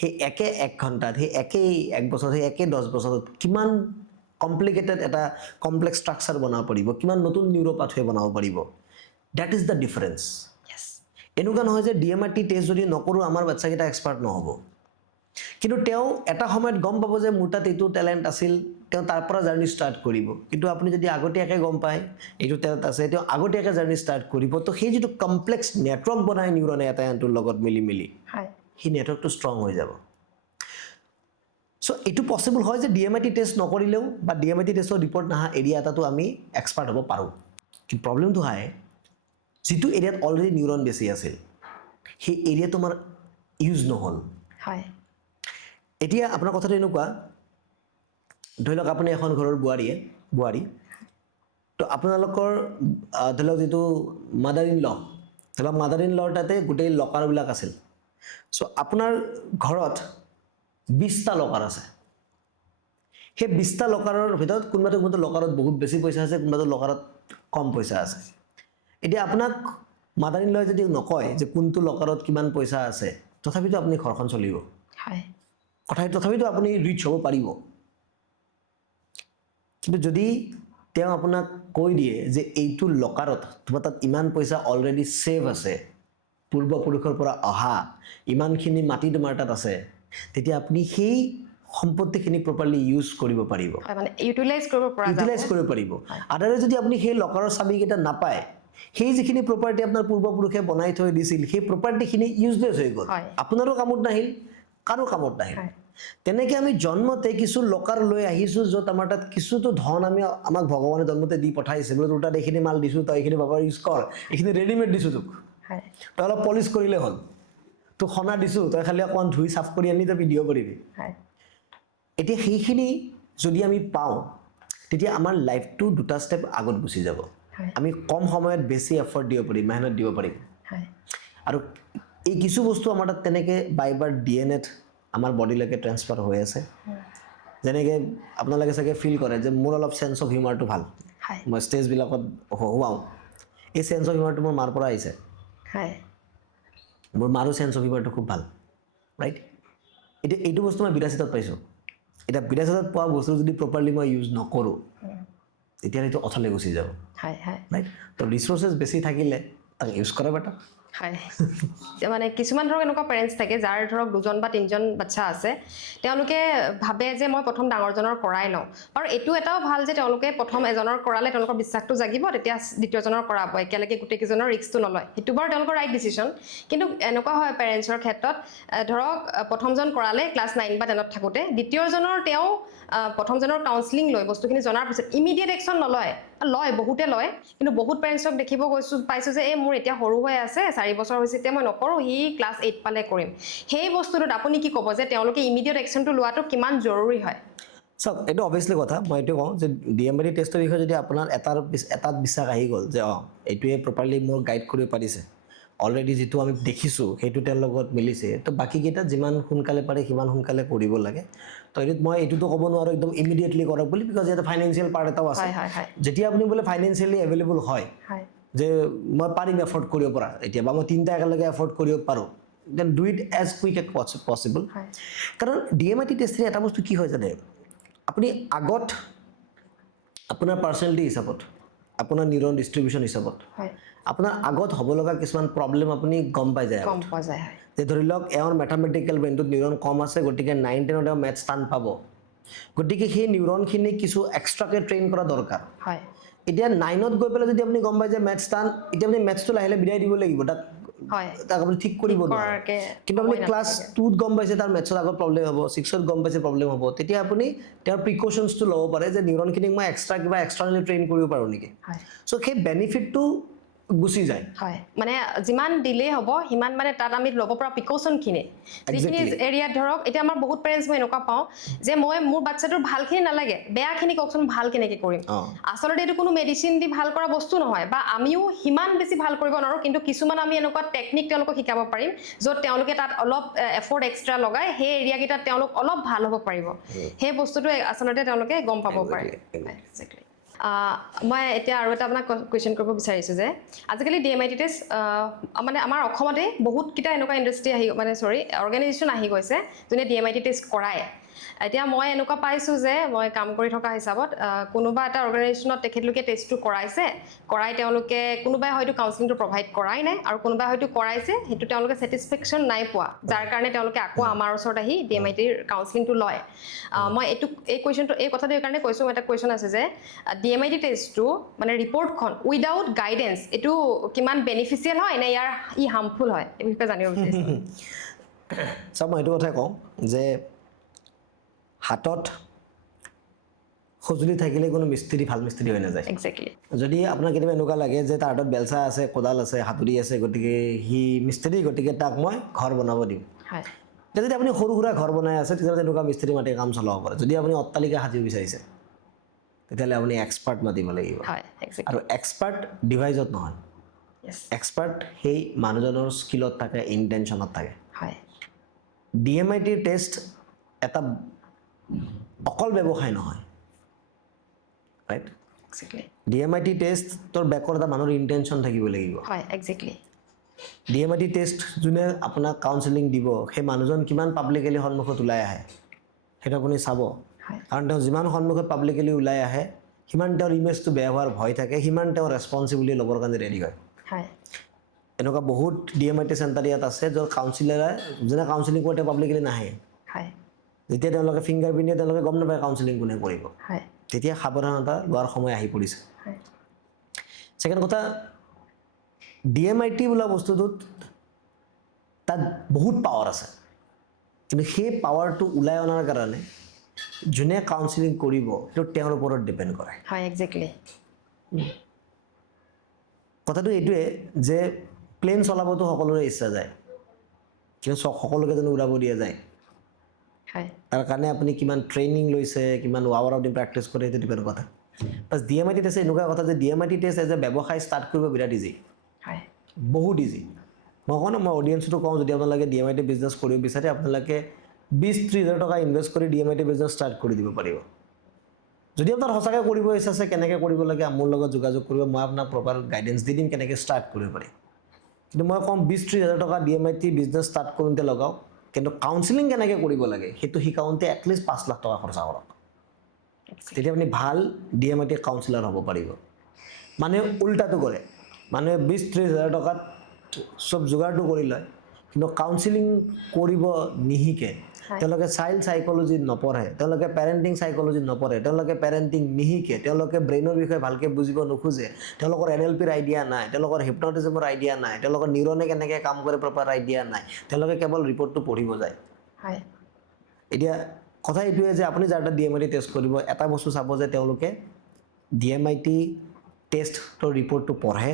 সেই একে 1 ঘণ্টাত সেই একেই 1 বছৰত সেই একে 10 বছৰত কিমান কমপ্লিকেটেড এটা কমপ্লেক্স ষ্ট্ৰাকচাৰ বনাব পাৰিব কিমান নতুন নিউৰো পাথৱে বনাব পাৰিব দ্যাট ইজ দ্য ডিফাৰেঞ্চ এনেকুৱা নহয় যে DMIT টেষ্ট যদি নকৰোঁ আমাৰ বাচ্চাকেইটা এক্সপাৰ্ট নহ'ব কিন্তু তেওঁ এটা সময়ত গম পাব যে মোৰ তাত এইটো টেলেণ্ট আছিল তেওঁ তাৰ পৰা জাৰ্ণি ষ্টাৰ্ট কৰিব কিন্তু আপুনি যদি আগতীয়াকৈ গম পায় এইটো টেলেণ্ট আছে তেওঁ আগতীয়াকৈ জাৰ্ণি ষ্টাৰ্ট কৰিব তো সেই যিটো কমপ্লেক্স নেটৱৰ্ক বনায় নিউৰনে এটা আনটোৰ লগত মিলি সেই নেটৱৰ্কটো ষ্ট্ৰং হৈ যাব চ' এইটো পচিবল হয় যে DMIT টেষ্ট নকৰিলেও বা DMIT টেষ্টৰ ৰিপৰ্ট নাহা এৰিয়া এটাতো আমি এক্সপাৰ্ট হ'ব পাৰোঁ কিন্তু প্ৰব্লেমটো হয় যিটো এৰিয়াত অলৰেডি নিউৰন বেছি আছিল সেই এৰিয়াটো আমাৰ ইউজ নহ'ল এতিয়া আপোনাৰ কথাটো এনেকুৱা ধৰি লওক আপুনি এখন ঘৰৰ বোৱাৰী তো আপোনালোকৰ ধৰি লওক যিটো মাদাৰ ইন লৰ তাতে গোটেই লকাৰবিলাক আছিল চ' আপোনাৰ ঘৰত 20টা লকাৰ আছে সেই 20টা লকাৰৰ ভিতৰত কোনোবাটো লকাৰত বহুত বেছি পইচা আছে কোনোবাটো লকাৰত কম পইচা আছে এতিয়া আপোনাক মাদাৰ ইন লয় যদি নকয় যে কোনটো লকাৰত কিমান পইচা আছে তথাপিতো আপুনি ঘৰখন চলিব হয় তথাপিতো আপুনি ৰিচ হ'ব পাৰিব কিন্তু যদি তেওঁ আপোনাক কৈ দিয়ে যে এইটো লকাৰত তোমাৰ তাত ইমান পইচা অলৰেডি ছেভ আছে পূৰ্বপুৰুষৰ পৰা অহা ইমানখিনি মাটি তোমাৰ তাত আছে তেতিয়া আপুনি সেই সম্পত্তিখিনি প্ৰপাৰলি ইউজ কৰিব পাৰিব হয় মানে ইউটিলাইজ কৰিব পৰা যাব ইউটিলাইজ কৰিব পাৰিব আদাৰে যদি আপুনি সেই লকাৰৰ চাবিকেইটা নাপায় সেই যিখিনি প্ৰপাৰ্টি আপোনাৰ পূৰ্বপুৰুষে বনাই থৈ দিছিল সেই প্ৰপাৰ্টিখিনি ইউজলেছ হৈ গ'ল হয়। আপোনাৰো কামত নাহিল কাৰো কামত নাহিল হয়। তেনেকৈ আমি জন্মতে কিছু লকাৰ লৈ আহিছোঁ য'ত আমাৰ তাত কিছুতো ধন আমাক ভগৱানে জন্মতে দি পঠাইছে বোলে তোৰ তাত এইখিনি মাল দিছোঁ তই এইখিনি বাবা ইউজ কৰ এইখিনি ৰেডিমেড দিছোঁ তোক হয় তই অলপ পলিচ কৰিলে হ'ল তোক সনা দিছোঁ তই খালি অকণমান ধুই চাফ কৰি আনি তই ভিডিঅ' কৰিবি হয় এতিয়া সেইখিনি যদি আমি পাওঁ তেতিয়া আমাৰ লাইফটো দুটা ষ্টেপ আগত গুচি যাব হয়। আমি কম সময়ত বেছি এফৰ্ট দিব পাৰিম মেহনত দিব পাৰিম হয় আৰু এই কিছু বস্তু আমাৰ তাত তেনেকৈ বাইবাৰ DNA-ত আমাৰ বডিলৈকে ট্ৰেন্সফাৰ হৈ আছে যেনেকৈ আপোনালোকে চাগে ফিল কৰে যে মোৰ অলপ চেন্স অফ হিউমাৰটো ভাল হয় মই ষ্টেজবিলাকত হহুৱাওঁ এই চেন্স অফ হিউমাৰটো মোৰ মাৰ পৰা আহিছে হয় মোৰ মাৰো চেন্স অফ হিউমাৰটো খুব ভাল ৰাইট এতিয়া এইটো বস্তু মই বিৰাচিতত পাইছোঁ এতিয়া বিৰাচিতত পোৱা বস্তু যদি প্ৰপাৰলি মই ইউজ নকৰোঁ তেতিয়াহ'লে এইটো অথলে গুচি যাব হয় হয় ৰাইট তো ৰিচোৰ্চেছ বেছি থাকিলে তাক ইউজ কৰে বেটা হয় মানে কিছুমান ধৰক এনেকুৱা পেৰেণ্টছ থাকে যাৰ ধৰক 2জন বা 3জন বাচ্চা আছে তেওঁলোকে ভাবে যে মই প্ৰথম ডাঙৰজনৰ কৰাই লওঁ আৰু এইটো এটাও ভাল যে তেওঁলোকে প্ৰথম এজনৰ কৰালে তেওঁলোকৰ বিশ্বাসটো জাগিব তেতিয়া দ্বিতীয়জনৰ কৰাব একেলগে গোটেইকেইজনৰ ৰিস্কটো নলয় সেইটো বাৰু তেওঁলোকৰ ৰাইট ডিচিশ্যন কিন্তু এনেকুৱা হয় পেৰেণ্টছৰ ক্ষেত্ৰত ধৰক প্ৰথমজন কৰালে ক্লাছ 9 বা 10ত থাকোঁতে দ্বিতীয়জনৰ তেওঁ প্ৰথমজনৰ কাউন্সিলিং লৈ বস্তুখিনি জনাৰ পিছত ইমিডিয়েট একশ্যন লয় বহুতে লয় কিন্তু বহুত পেৰেণ্টছক দেখিব পাইছোঁ যে এই মোৰ এতিয়া সৰু হৈ আছে 4 বছৰ হৈছে এতিয়া মই নকৰোঁ সি ক্লাছ 8 পালে কৰিম সেই বস্তুটোত আপুনি কি ক'ব যে তেওঁলোকে ইমিডিয়েট একশ্যনটো লোৱাটো কিমান জৰুৰী হয় চাওক এইটো অভিয়াছলি কথা মই এইটো কওঁ যে DMID টেষ্টৰ বিষয়ে যদি আপোনাৰ এটাত বিশ্বাস আহি গ'ল যে এইটোৱে প্ৰপাৰলি মোৰ গাইড কৰিব পাৰিছে অলৰেডি যিটো আমি দেখিছোঁ সেইটো তেওঁৰ লগত মিলিছে তো বাকীকেইটা যিমান সোনকালে পাৰে সিমান সোনকালে কৰিব লাগে তো এইটোত মই এইটোতো ক'ব নোৱাৰোঁ একদম ইমিডিয়েটলি কৰক বুলি বিকজ ইয়াতে ফাইনেন্সিয়েল পাৰ্ট এটাও আছে হয় হয় হয় যেতিয়া আপুনি বোলে ফাইনেন্সিয়েলি এভেইলেবল হয় হয় যে মই পাৰিম এফৰ্ড কৰিব পৰা এতিয়া বা মই 3টা একেলগে এফৰ্ড কৰিব পাৰোঁ then do it as quick as possible হয় কাৰণ DMID টেষ্টৰ এটা বস্তু কি হয় জানে আপুনি আগত আপোনাৰ পাৰ্চনেলিটি হিচাপত আপোনাৰ নিউৰন ডিষ্ট্ৰিবিউশ্যন হিচাপত হয় আপোনাৰ আগত হ'ব লগা কিছুমান প্ৰব্লেম আপুনি গম পাই যায় কম পোৱা যায় হয় যে ধৰি লওক এওঁৰ মেথামেটিকেল ব্ৰেইনটোত নিউৰন কম আছে গতিকে 9-10ত এওঁ মেথছ টান পাব গতিকে সেই নিউৰনখিনি কিছু এক্সট্ৰাকৈ ট্ৰেইন কৰা দৰকাৰ হয় এতিয়া 9ত গৈ পেলাই যদি আপুনি গম পায় যে মেথছ টান এতিয়া আপুনি মেথছটো লাহে লাহে বিদায় দিব লাগিব হয় তাক আপুনি ঠিক কৰিব নোৱাৰে কৰাকে কিন্তু আপুনি ক্লাছ 2ত গম পাইছে তাৰ মেথছৰ আগত প্ৰব্লেম হ'ব 6ত গম পাইছে প্ৰব্লেম হ'ব তেতিয়া আপুনি তেওঁৰ প্ৰিকশ্যনছটো ল'ব পাৰে যে নিউৰনখিনিক মই কিবা এক্সট্ৰানেলি ট্ৰেইন কৰিব পাৰোঁ নেকি হয় চ' সেই বেনিফিটটো গুচি যায় হয় মানে যিমান ডিলে হ'ব সিমান মানে তাত আমি ল'ব পৰা প্ৰিকশ্যনখিনি যিখিনি এৰিয়াত ধৰক এতিয়া আমাৰ বহুত পেৰেণ্টছ মই এনেকুৱা পাওঁ যে মোৰ বাচ্চাটোৰ ভালখিনি নালাগে বেয়াখিনি কওকচোন ভাল কেনেকৈ কৰিম আচলতে এইটো কোনো মেডিচিন দি ভাল কৰা বস্তু নহয় বা আমিও সিমান বেছি ভাল কৰিব নোৱাৰোঁ কিন্তু কিছুমান আমি এনেকুৱা টেকনিক তেওঁলোকক শিকাব পাৰিম য'ত তেওঁলোকে তাত অলপ এফৰ্ট এক্সট্ৰা লগাই সেই এৰিয়াকেইটাত তেওঁলোক অলপ ভাল হ'ব পাৰিব সেই বস্তুটো আচলতে তেওঁলোকে গম পাব পাৰে এক্সেক্টলি মই এতিয়া আৰু এটা আপোনাক কুৱেশ্যন কৰিব বিচাৰিছোঁ যে আজিকালি DMID টেষ্ট মানে আমাৰ অসমতে বহুতকেইটা এনেকুৱা ইণ্ডাষ্ট্ৰি অৰ্গেনাইজেশ্যন আহি গৈছে যোনে DMID টেষ্ট কৰায় এতিয়া মই এনেকুৱা পাইছোঁ যে মই কাম কৰি থকা হিচাপত কোনোবা এটা অৰ্গেনাইজেশ্যনত তেখেতলোকে টেষ্টটো কৰাই তেওঁলোকে কোনোবাই হয়তো কাউন্সিলিংটো প্ৰভাইড কৰাই নাই আৰু কোনোবাই হয়তো কৰাইছে সেইটো তেওঁলোকে ছেটিছফেকশ্যন নাই পোৱা যাৰ কাৰণে তেওঁলোকে আকৌ আমাৰ ওচৰত আহি DMIDৰ কাউন্সিলিংটো লয় মই এই কথাটো এইকাৰণে কৈছোঁ এটা কুৱেশ্যন আছে যে DMID টেষ্টটো মানে ৰিপৰ্টখন উইদাউট গাইডেঞ্চ এইটো কিমান বেনিফিচিয়েল হয় নে ই হাৰ্মফুল হয় এই বিষয়ে জানিব বিচাৰিছোঁ চাওক মই এইটো কথাই কওঁ যে হাতত সঁজুলি থাকিলে কোনো ভাল মিস্ত্ৰী হৈ নাযায় এক্সেক্টলি যদি আপোনাৰ কেতিয়াবা এনেকুৱা লাগে যে তাৰ হাতত বেলচা আছে কোদাল আছে হাতুৰি আছে গতিকে সি মিস্ত্ৰী গতিকে তাক মই ঘৰ বনাব দিম হয় যদি আপুনি সৰু সুৰা ঘৰ বনাই আছে তেতিয়াহ'লে তেনেকুৱা মিস্ত্ৰী মাতি কাম চলাব পাৰে যদি আপুনি অট্টালিকা সাজিব বিচাৰিছে তেতিয়াহ'লে আপুনি এক্সপাৰ্ট মাতিব লাগিব হয় এক্সেক্টলি আৰু এক্সপাৰ্ট ডিভাইজত নহয় য়েছ এক্সপাৰ্ট সেই মানুহজনৰ স্কিলত থাকে ইণ্টেনশ্যনত থাকে হয় DMID টেষ্ট এটা অকল ব্যৱসায় নহয় ৰাইট এক্সেক্টলি DMID টেষ্টৰ বেকৰ এটা মানুহৰ ইণ্টেনশ্যন থাকিব লাগিব হয় এক্সেক্টলি DMIT টেষ্ট যোনে আপোনাক কাউন্সেলিং দিব সেই মানুহজন কিমান পাব্লিকেলি সন্মুখত ওলাই আহে সেইটো আপুনি চাব হয় কাৰণ তেওঁ যিমান সন্মুখত পাব্লিকেলি ওলাই আহে সিমান তেওঁৰ ইমেজটো বেয়া হোৱাৰ ভয় থাকে সিমান তেওঁ ৰেছপন্সিবিলিটি ল'বৰ কাৰণে ৰেডি হয় হয় এনেকুৱা বহুত DMIT চেণ্টাৰ ইয়াত আছে য'ত কাউন্সিলাৰে যোনে কাউন্সেলিং কৰে তেওঁ পাব্লিকেলি নাহে হয় যেতিয়া তেওঁলোকে ফিংগাৰ প্ৰিণ্ট দিয়ে তেওঁলোকে গম নাপায় কাউন্সেলিং কোনে কৰিব হয় তেতিয়া সাৱধানতা লোৱাৰ সময় আহি পৰিছে হয় ছেকেণ্ড কথা DMIT বোলা বস্তুটোত তাত বহুত পাৱাৰ আছে কিন্তু সেই পাৱাৰটো ওলাই অনাৰ কাৰণে যোনে কাউন্সেলিং কৰিব সেইটো তেওঁৰ ওপৰত ডিপেণ্ড কৰে হয় একজেক্টলি কথাটো এইটোৱে যে প্লেন চলাবতো সকলোৰে ইচ্ছা যায় কিন্তু সকলোকে জানো উৰাব দিয়া যায় হয় তাৰ কাৰণে আপুনি কিমান ট্ৰেইনিং লৈছে কিমান আৱাৰ আপুনি প্ৰেক্টিছ কৰে সেইটো ডিপেণ্ড কথা বাছ DMIT টেষ্ট এনেকুৱা কথা যে DMIT টেষ্ট এজ এ ব্যৱসায় ষ্টাৰ্ট কৰিব বিৰাট ইজি হয় বহুত ইজি মই কওঁ ন মই অডিয়েঞ্চটো কওঁ যদি আপোনালোকে DMIT বিজনেছ কৰিব বিচাৰে আপোনালোকে 20-30 হাজাৰ টকা ইনভেষ্ট কৰি DMIT বিজনেছ ষ্টাৰ্ট কৰি দিব পাৰিব যদি আপোনাৰ সঁচাকৈ কৰিব ইচ্ছা আছে কেনেকৈ কৰিব লাগে মোৰ লগত যোগাযোগ কৰিব মই আপোনাক প্ৰপাৰ গাইডেঞ্চ দি দিম কেনেকৈ ষ্টাৰ্ট কৰিব পাৰি কিন্তু মই কম 20-30 হাজাৰ টকা DMIT বিজনেছ ষ্টাৰ্ট কৰোঁতে লগাওক কিন্তু কাউন্সেলিং কেনেকৈ কৰিব লাগে সেইটো শিকাওঁতে এটলিষ্ট 5 লাখ টকা খৰচা কৰক তেতিয়া আপুনি ভাল DMIT কাউন্সিলাৰ হ'ব পাৰিব মানুহে উল্টাটো কৰে মানুহে 20-30 হাজাৰ টকাত চব যোগাৰটো কৰি লয় কিন্তু কাউন্সেলিং কৰিব নিশিকে তেওঁলোকে চাইল্ড চাইক'লজি নপঢ়ে তেওঁলোকে পেৰেণ্টিং চাইক'লজি নপঢ়ে তেওঁলোকে পেৰেণ্টিং নিশিকে তেওঁলোকে ব্ৰেইনৰ বিষয়ে ভালকৈ বুজিব নোখোজে তেওঁলোকৰ NLPৰ আইডিয়া নাই তেওঁলোকৰ হিপনটিজমৰ আইডিয়া নাই তেওঁলোকৰ নিউৰনে কেনেকৈ কাম কৰে প্ৰপাৰ আইডিয়া নাই তেওঁলোকে কেৱল ৰিপৰ্টটো পঢ়িব যায় হয় এতিয়া কথা এইটোৱে যে আপুনি যাৰ DMIT টেষ্ট কৰিব এটা বস্তু চাব যে তেওঁলোকে DMIT টেষ্টৰ ৰিপৰ্টটো পঢ়ে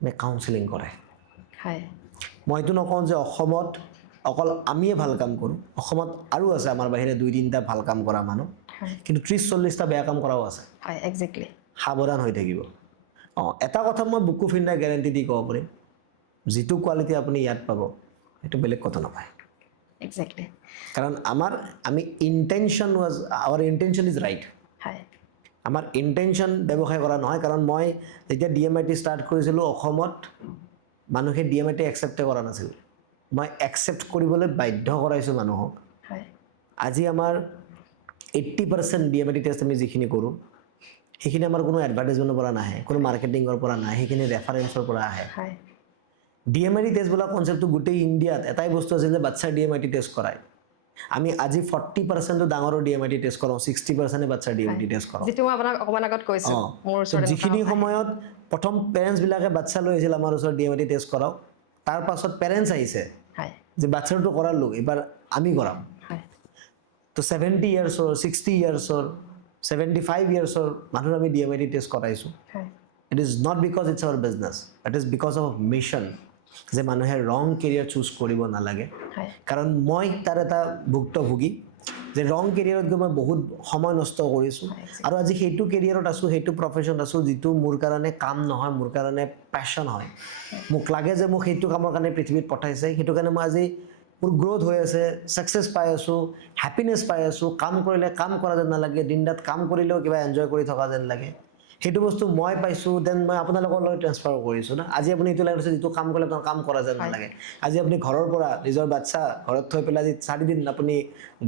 নে কাউন্সেলিং কৰে হয় মই এইটো নকওঁ যে অসমত অকল আমিয়ে ভাল কাম কৰোঁ অসমত আৰু আছে আমাৰ বাহিৰে 2-3টা ভাল কাম কৰা মানুহ হয় কিন্তু 30-40টা বেয়া কাম কৰাও আছে হয় একজেক্টলি সাৱধান হৈ থাকিব এটা কথা মই বুকু ফিন্দাই গেৰেণ্টি দি ক'ব পাৰিম যিটো কোৱালিটি আপুনি ইয়াত পাব সেইটো বেলেগ কথা নাপায় একজেক্টলি কাৰণ আমি intention our intention is right হয় আমাৰ ইণ্টেনশ্যন ব্যৱসায় কৰা নহয় কাৰণ মই যেতিয়া DMIT ষ্টাৰ্ট কৰিছিলোঁ অসমত মানুহে DMIT একচেপ্টে কৰা নাছিল মই একচেপ্ট কৰিবলৈ বাধ্য কৰাইছোঁ মানুহক হয় আজি আমাৰ 80% DMIT টেষ্ট আমি যিখিনি কৰোঁ সেইখিনি আমাৰ কোনো এডভাৰটাইজমেণ্টৰ পৰা নাহে কোনো মাৰ্কেটিঙৰ পৰা নাহে সেইখিনি ৰেফাৰেঞ্চৰ পৰা আহে হয় DMIT টেষ্ট বোলা কনচেপ্টটো গোটেই ইণ্ডিয়াত এটাই বস্তু আছিল যে বাচ্চাৰ DMIT টেষ্ট কৰায় আমি আজি 40% ডাঙৰৰ DMIT টেষ্ট কৰাওঁ 60% বাচ্চাৰ DMIT টেষ্ট কৰাওঁ যিটো মই আপোনাক অকমান আগত কৈছো মোৰ ওচৰত যিখিনি সময়ত প্ৰথম পেৰেণ্টছবিলাকে বাচ্চা লৈ আহিছিল আমাৰ ওচৰত DMIT টেষ্ট কৰাওঁ তাৰ পাছত পেৰেণ্টছ আহিছে হয় যে বাচ্চাটো কৰালো এবাৰ আমি কৰাম হয় তো 70 ইয়াৰ্ছৰ 60 ইয়াৰ্ছৰ 75 ইয়াৰ্ছৰ মানুহৰ আমি DMIT টেষ্ট কৰাইছোঁ হয় it is not because it's our business it is because of mission যে মানুহে ৰং কেৰিয়াৰ চুজ কৰিব নালাগে হয় কাৰণ মই তাৰ এটা ভুক্তভোগী যে ৰং কেৰিয়াৰত গৈ মই বহুত সময় নষ্ট কৰিছোঁ আৰু আজি সেইটো কেৰিয়াৰত আছোঁ সেইটো প্ৰফেশ্যনত আছোঁ যিটো মোৰ কাৰণে কাম নহয় মোৰ কাৰণে পেশ্যন হয় মোক লাগে যে মোক সেইটো কামৰ কাৰণে পৃথিৱীত পঠাইছে সেইটো কাৰণে মই আজি মোৰ গ্ৰ'থ হৈ আছে ছাকচেছ পাই আছোঁ হেপিনেছ পাই আছোঁ কাম কৰিলে কাম কৰা যেন নালাগে দিন ৰাত কাম কৰিলেও কিবা এনজয় কৰি থকা যেন লাগে সেইটো বস্তু মই পাইছোঁ দেন মই আপোনালোকৰ লৈ ট্ৰেন্সফাৰ কৰিছোঁ না আজি আপুনি এইটো লাগিছে যিটো কাম কৰিলে আপোনাৰ কাম কৰা যেন নালাগে আজি আপুনি ঘৰৰ পৰা নিজৰ বাচ্চা ঘৰত থৈ পেলাই আজি 4 দিন আপুনি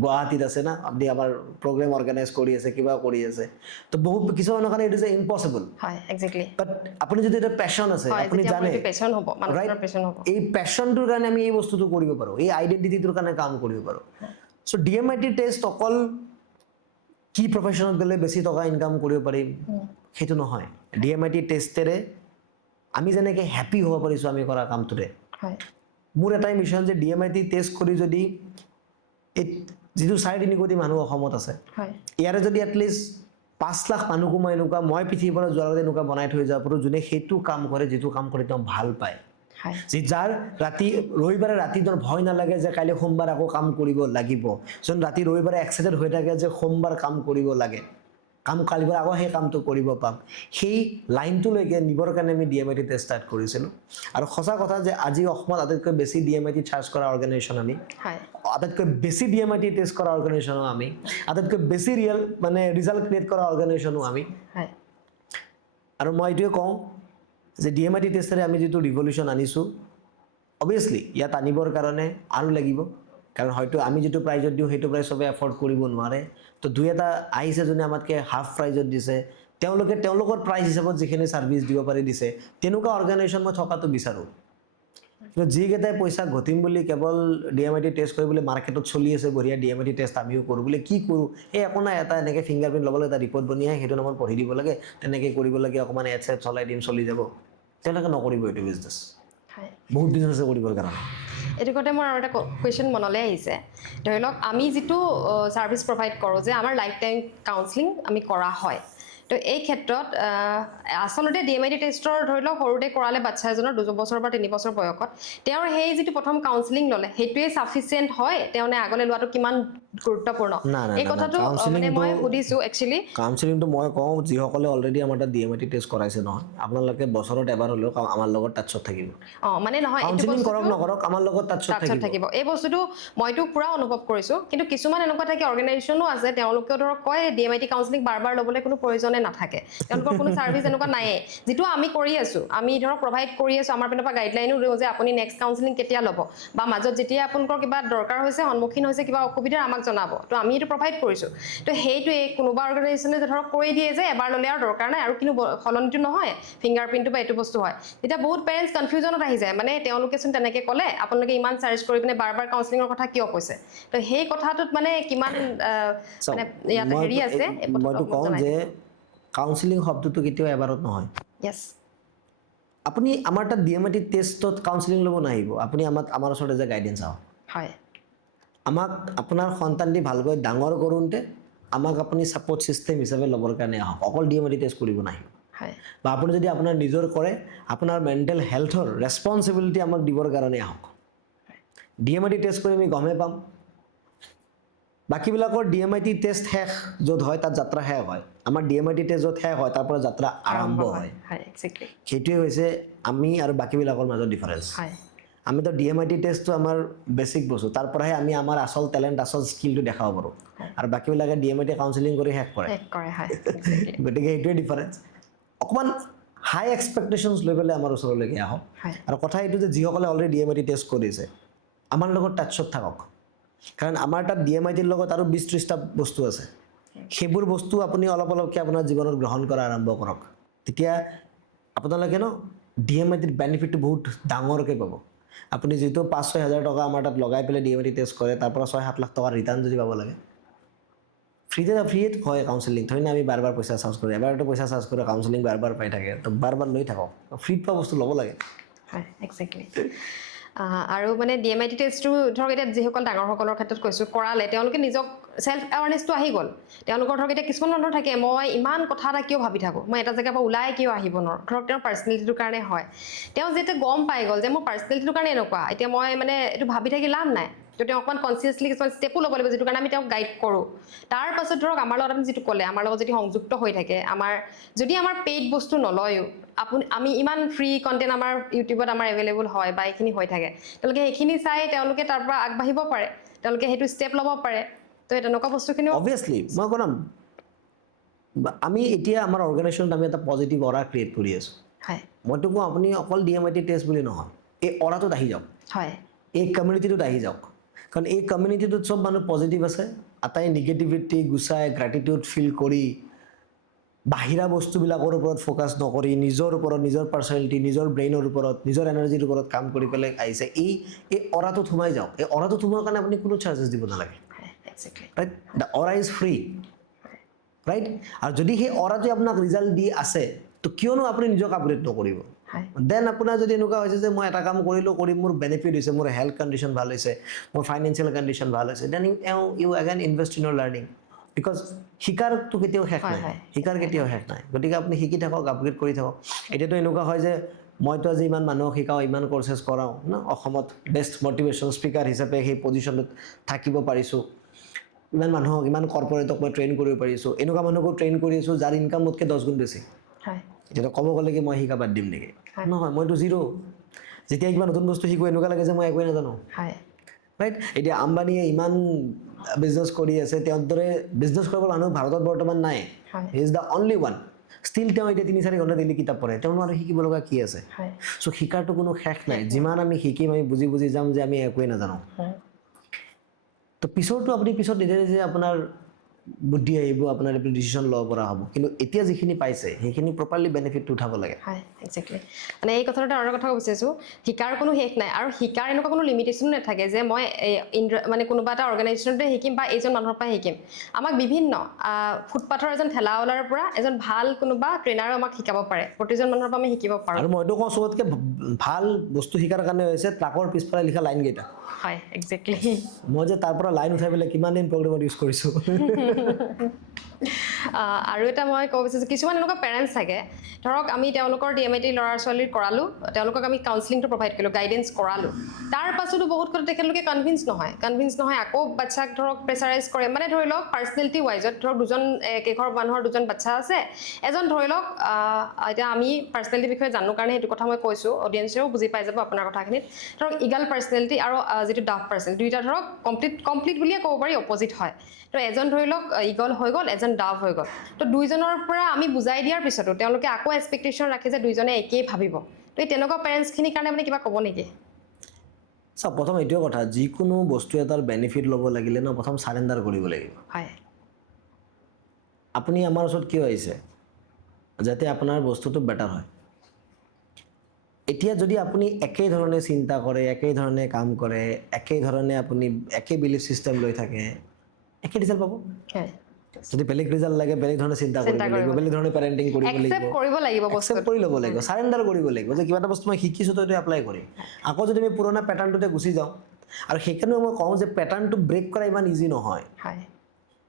গুৱাহাটীত আছে না আপুনি আমাৰ প্ৰগ্ৰেম অৰ্গেনাইজ কৰি আছে কিবা কৰি আছে তো বহুত কিছুমানৰ কাৰণে ইট ইজ ইম্পচিবল হয় একজেক্টলি বাট আপুনি যদি এটা পেশ্যন আছে আপুনি জানে পেশ্যন হ'ব মানুহৰ পেশ্যন হ'ব এই পেশ্যনটোৰ কাৰণে আমি এই বস্তুটো কৰিব পাৰোঁ এই আইডেণ্টিটিটোৰ কাৰণে কাম কৰিব পাৰোঁ চ' DMIT টেষ্ট অকল কি প্ৰফেশ্যনত গ'লে বেছি টকা ইনকাম কৰিব পাৰিম সেইটো নহয় DMIT টেষ্টেৰে আমি যেনেকৈ হেপী হ'ব পাৰিছোঁ আমি কৰা কামটোৰে হয় মোৰ এটাই মিছন যে DMIT টেষ্ট কৰি যদি এই যিটো 3.5 কোটি মানুহ অসমত আছে হয় ইয়াৰে যদি এটলিষ্ট 5 লাখ মানুহকো মই এনেকুৱা মই পৃথিৱীৰ পৰা যোৱাৰ আগতে এনেকুৱা বনাই থৈ যাব পাৰোঁ যোনে সেইটো কাম কৰে যিটো কাম কৰি তেওঁ ভাল পায় হয় যে যাৰ ৰাতি ৰবিবাৰে ৰাতি তোৰ ভয় নালাগে যে কাইলৈ সোমবাৰ আকৌ কাম কৰিব লাগিব যোন ৰাতি ৰবিবাৰে এক্সাইটেড হৈ থাকে যে সোমবাৰ কাম কৰিব লাগে কাম কালিবাৰ আকৌ সেই কামটো কৰিব পাম সেই লাইনটোলৈকে নিবৰ কাৰণে আমি DMIT টেষ্ট ষ্টাৰ্ট কৰিছিলোঁ আৰু সঁচা কথা যে আজি অসমত আটাইতকৈ বেছি DMIT চাৰ্জ কৰা অৰ্গেনাইজেশ্যন আমি হয় আটাইতকৈ বেছি DMIT টেষ্ট কৰা অৰ্গেনাইজেশ্যনো আমি আটাইতকৈ বেছি ৰিজাল্ট ক্ৰিয়েট কৰা অৰ্গেনাইজেশ্যনো আমি হয় আৰু মই এইটোৱে কওঁ যে DMIT টেষ্টেৰে আমি যিটো ৰিভলিউশ্যন আনিছোঁ অবভিয়াছলি ইয়াত আনিবৰ কাৰণে আৰু লাগিব কাৰণ হয়তো আমি যিটো প্ৰাইজত দিওঁ সেইটো প্ৰাইজ চবে এফৰ্ড কৰিব নোৱাৰে তো দুই এটা আহিছে যোনে আমাতকৈ হাফ প্ৰাইজত দিছে তেওঁলোকে তেওঁলোকৰ প্ৰাইজ হিচাপত যিখিনি ছাৰ্ভিচ দিব পাৰি দিছে তেনেকুৱা অৰ্গেনাইজেশ্যন মই থকাটো বিচাৰোঁ কিন্তু যিকেইটাই পইচা ঘটিম বুলি কেৱল DMIT টেষ্ট কৰিবলৈ মাৰ্কেটত চলি আছে বঢ়িয়া DMIT টেষ্ট আমিও কৰোঁ বুলি কি কৰোঁ এই একো নাই এটা এনেকৈ ফিংগাৰপ্ৰিণ্ট ল'ব লাগে এটা ৰিপৰ্ট বনি আহে সেইটো নামত পঢ়ি দিব লাগে তেনেকৈ কৰিব লাগে অকণমান এড চেড চলাই দিম চলি যাব তেওঁলোকে নকৰিব এইটো বিজনেছ হয় বহুত বিজনেছ আছে কৰিবৰ কাৰণে এইটো কথা মোৰ আৰু এটা কুৱেশ্যন মনলৈ আহিছে ধৰি লওক আমি যিটো ছাৰ্ভিচ প্ৰভাইড কৰোঁ যে আমাৰ লাইফ টাইম কাউন্সেলিং আমি কৰা হয় তো এই ক্ষেত্ৰত আচলতে DMIT টেষ্টৰ ধৰি লওক সৰুতে কৰালে বাচ্ছা এজনৰ 2 বছৰ বা 3 বছৰ বয়সত তেওঁৰ সেই যিটো প্ৰথম কাউন্সেলিং ল'লে সেইটোৱে ছাফিচিয়েণ্ট হয় তেওঁ আগলৈ লোৱাটো কিমান গুৰুত্বপূৰ্ণ এই কথাটো মানে মই সুধিছোঁ একচুৱেলি কাউন্সেলিংটো মই কওঁ যিসকলে অলৰেডি আমাৰ তাত DMIT টেষ্ট কৰাইছে নহয় আপোনালোকে বছৰত এবাৰ হ'লেও আমাৰ লগত টাচত থাকিব মানে নহয় কাউন্সেলিং কৰক নকৰক আমাৰ লগত টাচত থাকিব এই বস্তুটো মইতো পুৰা অনুভৱ কৰিছোঁ কিন্তু কিছুমান এনেকুৱা থাকে অৰ্গেনাইজেশ্যনো আছে তেওঁলোকেও ধৰক কয় DMIT কাউন্সেলিং বাৰ বাৰ ল'বলৈ কোনো প্ৰয়োজনে নাথাকে তেওঁলোকৰ কোনো ছাৰ্ভিচ এনেকুৱা নাইয়ে যিটো আমি কৰি আছোঁ আমি ধৰক প্ৰভাইড কৰি আছোঁ আমাৰ পিনৰ পৰা গাইডলাইনো দিওঁ যে আপুনি নেক্সট কাউন্সেলিং কেতিয়া ল'ব বা মাজত যেতিয়া আপোনালোকৰ কিবা দৰকাৰ হৈছে সন্মুখীন হৈছে কিবা অসুবিধা আমাক জনাব তো আমি এইটো প্ৰভাইড কৰিছোঁ তো সেইটোৱে কোনোবা অৰ্গেনাইজেশ্যনে ধৰক কৈ দিয়ে যে এবাৰ ল'লে আৰু দৰকাৰ নাই আৰু কিন্তু সলনিটো নহয় ফিংগাৰপ্ৰিণ্টটো বা এইটো বস্তু হয় তেতিয়া বহুত পেৰেণ্টছ কনফিউজনত আহি যায় মানে তেওঁলোকেচোন তেনেকৈ ক'লে আপোনালোকে ইমান চাৰ্জ কৰি পিনে বাৰ বাৰ কাউন্সেলিঙৰ কথা কিয় কৈছে তো সেই কথাটোত মানে কিমান মানে ইয়াত হেৰি আছে মইতো কওঁ যে কাউন্সেলিং শব্দটো কেতিয়াও এবাৰত নহয় য়েছ আপুনি আমাৰ তাত DMIT টেষ্টত কাউন্সেলিং ল'ব নাহিব আপুনি আমাৰ ওচৰতে যে গাইডেঞ্চ আহক হয় আমাক আপোনাৰ সন্তানটি ভালকৈ ডাঙৰ কৰোঁতে আমাক আপুনি ছাপৰ্ট ছিষ্টেম হিচাপে ল'বৰ কাৰণে আহক অকল DMIT টেষ্ট কৰিব নাহিব হয় বা আপুনি যদি আপোনাৰ নিজৰ কৰে আপোনাৰ মেণ্টেল হেল্থৰ ৰেছপনচিবিলিটি আমাক দিবৰ কাৰণে আহক DMIT টেষ্ট কৰি আমি গমেই পাম বাকীবিলাকৰ DMIT টেষ্ট শেষ য'ত হয় তাত যাত্ৰা শেষ হয় আমাৰ DMIT টেষ্ট য'ত শেষ হয় তাৰ পৰা যাত্ৰা আৰম্ভ হয় সেইটোৱে হৈছে আমি আৰু বাকীবিলাকৰ মাজত ডিফাৰেঞ্চ আমিতো DMIT টেষ্টটো আমাৰ বেছিক বস্তু তাৰ পৰাহে আমি আমাৰ আচল টেলেণ্ট আচল স্কিলটো দেখাব পাৰোঁ আৰু বাকীবিলাকে DMIT কাউন্সেলিং কৰি শেষ কৰে গতিকে সেইটোৱে ডিফাৰেঞ্চ অকণমান হাই এক্সপেক্টেশ্যনছ লৈ পেলাই আমাৰ ওচৰলৈকে আহক আৰু কথা এইটো যে যিসকলে অলৰেডি DMIT টেষ্ট কৰিছে আমাৰ লগত টাচত থাকক কাৰণ আমাৰ তাত DMITৰ লগত আৰু 20-30টা বস্তু আছে সেইবোৰ বস্তু আপুনি অলপ অলপকৈ আপোনাৰ জীৱনত গ্ৰহণ কৰা আৰম্ভ কৰক তেতিয়া আপোনালোকে DMITৰ বেনিফিটটো বহুত ডাঙৰকৈ পাব আপুনি যিটো 5-6 হাজাৰ টকা আমাৰ তাত লগাই পেলাই DMIT টেষ্ট কৰে তাৰ পৰা 6-7 লাখ টকা ৰিটাৰ্ণ যদি পাব লাগে ফ্ৰীতে হয় কাউন্সেলিং থৈ না আমি বাৰ বাৰ পইচা চাৰ্জ কৰোঁ এবাৰতো পইচা চাৰ্জ কৰোঁ কাউন্সেলিং বাৰ বাৰ পাই থাকে তো বাৰ বাৰ লৈ থাকক ফ্ৰীত পোৱা বস্তু ল'ব লাগে হয় এক্সেক্টলি আৰু মানে DMIT টেষ্টটো ধৰক এতিয়া যিসকল ডাঙৰসকলৰ ক্ষেত্ৰত কৈছোঁ কৰালে তেওঁলোকে নিজক চেল্ফ এৱাৰনেছটো আহি গ'ল তেওঁলোকৰ ধৰক এতিয়া কিছুমান মানুহ থাকে মই ইমান কথা এটা কিয় ভাবি থাকোঁ মই এটা জেগাৰ পৰা ওলাই কিয় আহিব নোৱাৰোঁ ধৰক তেওঁৰ পাৰ্চনেলিটিটোৰ কাৰণে হয় তেওঁ যেতিয়া গম পাই গ'ল যে মোৰ পাৰ্চনেলিটিটোৰ কাৰণে এনেকুৱা এতিয়া মই মানে এইটো ভাবি থাকি লাভ নাই তো তেওঁ অকণমান কনচিয়াছলি কিছুমান ষ্টেপো ল'ব লাগিব যিটো কাৰণে আমি তেওঁক গাইড কৰোঁ তাৰ পাছত ধৰক আমাৰ লগত আপুনি যিটো ক'লে আমাৰ লগত যদি সংযুক্ত হৈ থাকে যদি আমাৰ পেইড বস্তু নলয়ো আমি ইমান ফ্ৰী কণ্টেণ্ট আমাৰ ইউটিউবত আমাৰ এভেইলেবল হয় বা এইখিনি হৈ থাকে তেওঁলোকে সেইখিনি চাই তেওঁলোকে তাৰ পৰা আগবাঢ়িব পাৰে তেওঁলোকে সেইটো ষ্টেপ ল'ব পাৰে তো তেনেকুৱা বস্তুখিনি অবভিয়াছলি মই ক'ম আমি এতিয়া আমাৰ অৰ্গেনাইজেশ্যনত আমি এটা পজিটিভ অৰা ক্ৰিয়েট কৰি আছোঁ হয় মইতো কওঁ আপুনি অকল DMIT টেষ্ট বুলি নহয় এই অৰাটোত আহি যাওক হয় এই কমিউনিটিটোত আহি যাওক কাৰণ এই কমিউনিটিটোত চব মানুহ পজিটিভ আছে আটাই নিগেটিভিটি গুচাই গ্ৰেটিটিউড ফিল কৰি বাহিৰা বস্তুবিলাকৰ ওপৰত ফ'কাছ নকৰি নিজৰ ওপৰত নিজৰ পাৰ্চনেলিটি নিজৰ ব্ৰেইনৰ ওপৰত নিজৰ এনাৰ্জিৰ ওপৰত কাম কৰি পেলাই আহিছে এই অৰাটোত সোমাই যাওক এই অৰাটোত সোমোৱাৰ কাৰণে আপুনি কোনো চাৰ্জেছ দিব নালাগে right the aura is free right আৰু যদি সেই অৰাটোৱে আপোনাক ৰিজাল্ট দি আছে তো কিয়নো আপুনি নিজক আপগ্ৰেড নকৰিব দেন আপোনাৰ যদি এনেকুৱা হৈছে যে মই এটা কাম কৰিলোঁ কৰি মোৰ বেনিফিট হৈছে মোৰ হেল্থ কণ্ডিশ্যন ভাল হৈছে মোৰ ফাইনেন্সিয়েল কণ্ডিশ্যন ভাল হৈছে then you again invest in your learning because শিকাৰটো কেতিয়াও শেষ নাই শিকাৰ কেতিয়াও শেষ নাই গতিকে আপুনি শিকি থাকক আপগ্ৰেড কৰি থাকক এতিয়াতো এনেকুৱা হয় যে মইতো আজি ইমান মানুহক শিকাওঁ ইমান কৰ্চেছ কৰাওঁ অসমত বেষ্ট মটিভেশ্যন স্পীকাৰ হিচাপে সেই পজিশ্যনত থাকিব পাৰিছোঁ ইমান মানুহক ইমান কৰ্পৰেটক মই ট্ৰেইন কৰিব পাৰিছোঁ এনেকুৱা মানুহকো ট্ৰেইন কৰি আছোঁ যাৰ ইনকাম মোতকৈ 10 গুণ বেছি এতিয়াতো ক'ব গ'লে কি মই শিকা বাদ দিম নেকি নহয় মইতো জিৰ' যেতিয়া কিবা নতুন বস্তু শিকোঁ এনেকুৱা লাগে যে মই একোৱেই নাজানো ৰাইট এতিয়া আম্বানীয়ে ইমান বিজনেছ কৰি আছে তেওঁৰ দৰে বিজনেছ কৰিব মানুহ ভাৰতত বৰ্তমান নাই he is the only one still তেওঁ এতিয়া 3-4 ঘণ্টা ডেইলি কিতাপ পঢ়ে তেওঁ আৰু শিকিব লগা কি আছে হয় চ' শিকাৰটো কোনো শেষ নাই যিমান আমি শিকিম আমি বুজি বুজি যাম যে আমি একোৱেই নাজানো হয় তো পিছৰটো আপুনি পিছত নিজে নিজে আপোনাৰ বুদ্ধি আহিব আপোনাৰ আপুনি ডিচিশ্যন ল'ব পৰা হ'ব কিন্তু এতিয়া যিখিনি পাইছে সেইখিনি প্ৰপাৰলি বেনিফিটটো উঠাব লাগে হয় একজেক্টলি মানে এই কথাটোতে আৰু কথা বিচাৰিছোঁ শিকাৰ কোনো শেষ নাই আৰু শিকাৰ এনেকুৱা কোনো লিমিটেশ্যনো নাথাকে যে মই মানে কোনোবা এটা অৰ্গেনাইজেশ্যনতে শিকিম বা এইজন মানুহৰ পৰা শিকিম আমাক বিভিন্ন ফুটপাথৰ এজন ঠেলাৱালাৰ পৰা এজন ভাল কোনোবা ট্ৰেইনাৰেও আমাক শিকাব পাৰে প্ৰতিজন মানুহৰ পৰা আমি শিকিব পাৰোঁ আৰু মইতো কওঁ চবতকৈ ভাল বস্তু শিকাৰ কাৰণে হৈছে ট্ৰাকৰ পিছফালে লিখা লাইনকেইটা হয় একজেক্টলি মই যে তাৰ পৰা লাইন উঠাই পেলাই কিমান দিন প্ৰগ্ৰেমত ইউজ কৰিছোঁ আৰু এটা মই ক'ব বিচাৰিছোঁ কিছুমান এনেকুৱা পেৰেণ্টছ থাকে ধৰক আমি তেওঁলোকৰ DMIT ল'ৰা ছোৱালীৰ কৰালোঁ তেওঁলোকক আমি কাউন্সিলিংটো প্ৰভাইড কৰিলোঁ গাইডেঞ্চ কৰালোঁ তাৰ পাছতো বহুত কথা তেখেতলোকে কনভিন্স নহয় আকৌ বাচ্চাক ধৰক প্ৰেছাৰাইজ কৰে মানে ধৰি লওক পাৰ্চনেলিটি ৱাইজত ধৰক দুজন একেঘৰ মানুহৰ দুজন বাচ্চা আছে এজন ধৰি লওক এতিয়া আমি পাৰ্চনেলিটিৰ বিষয়ে জানো কাৰণে সেইটো কথা মই কৈছোঁ অডিয়েঞ্চেও বুজি পাই যাব আপোনাৰ কথাখিনিত ধৰক ইগাল পাৰ্চনেলিটি আৰু যিটো ডাফ পাৰ্চনেলিটি দুইটা ধৰক কমপ্লিট বুলিয়ে ক'ব পাৰি অপজিট হয় তো এজন ধৰি লওক ইগল হৈ গ'ল এজন ডাভ হৈ গ'ল তো দুইজনৰ পৰা আমি বুজাই দিয়াৰ পিছতো তেওঁলোকে আকৌ এক্সপেক্টেশ্যন ৰাখে যে দুইজনে একেই ভাবিব তো এই তেনেকুৱা পেৰেণ্টছখিনিৰ কাৰণে আপুনি কিবা ক'ব নেকি চাওক প্ৰথম এইটোৱে কথা যিকোনো বস্তু এটাৰ বেনিফিট ল'ব লাগিলে ন প্ৰথম চাৰেণ্ডাৰ কৰিব লাগিব হয় আপুনি আমাৰ ওচৰত কিয় আহিছে যাতে আপোনাৰ বস্তুটো বেটাৰ হয় এতিয়া যদি আপুনি একেই ধৰণে চিন্তা কৰে একেই ধৰণে কাম কৰে একেই ধৰণে আপুনি একে বিলিফ চিষ্টেম লৈ থাকে একে ৰিজাল্ট পাব হয় যদি বেলেগ ৰিজাল্ট লাগে বেলেগ ধৰণে চিন্তা কৰিব লাগিব বেলেগ ধৰণে পেৰেণ্টিং কৰিব লাগিব একচেপ্ট কৰিব লাগিব একচেপ্ট বস্তুটো কৰি ল'ব লাগিব চাৰেণ্ডাৰ কৰিব লাগিব যে কিবা এটা বস্তু মই শিকিছোঁ তো এইটো এপ্লাই কৰিম আকৌ যদি আমি পুৰণা পেটাৰ্ণটোতে গুচি যাওঁ আৰু সেইকাৰণে মই কওঁ যে পেটাৰ্ণটো ব্ৰেক কৰা ইমান ইজি নহয় হয়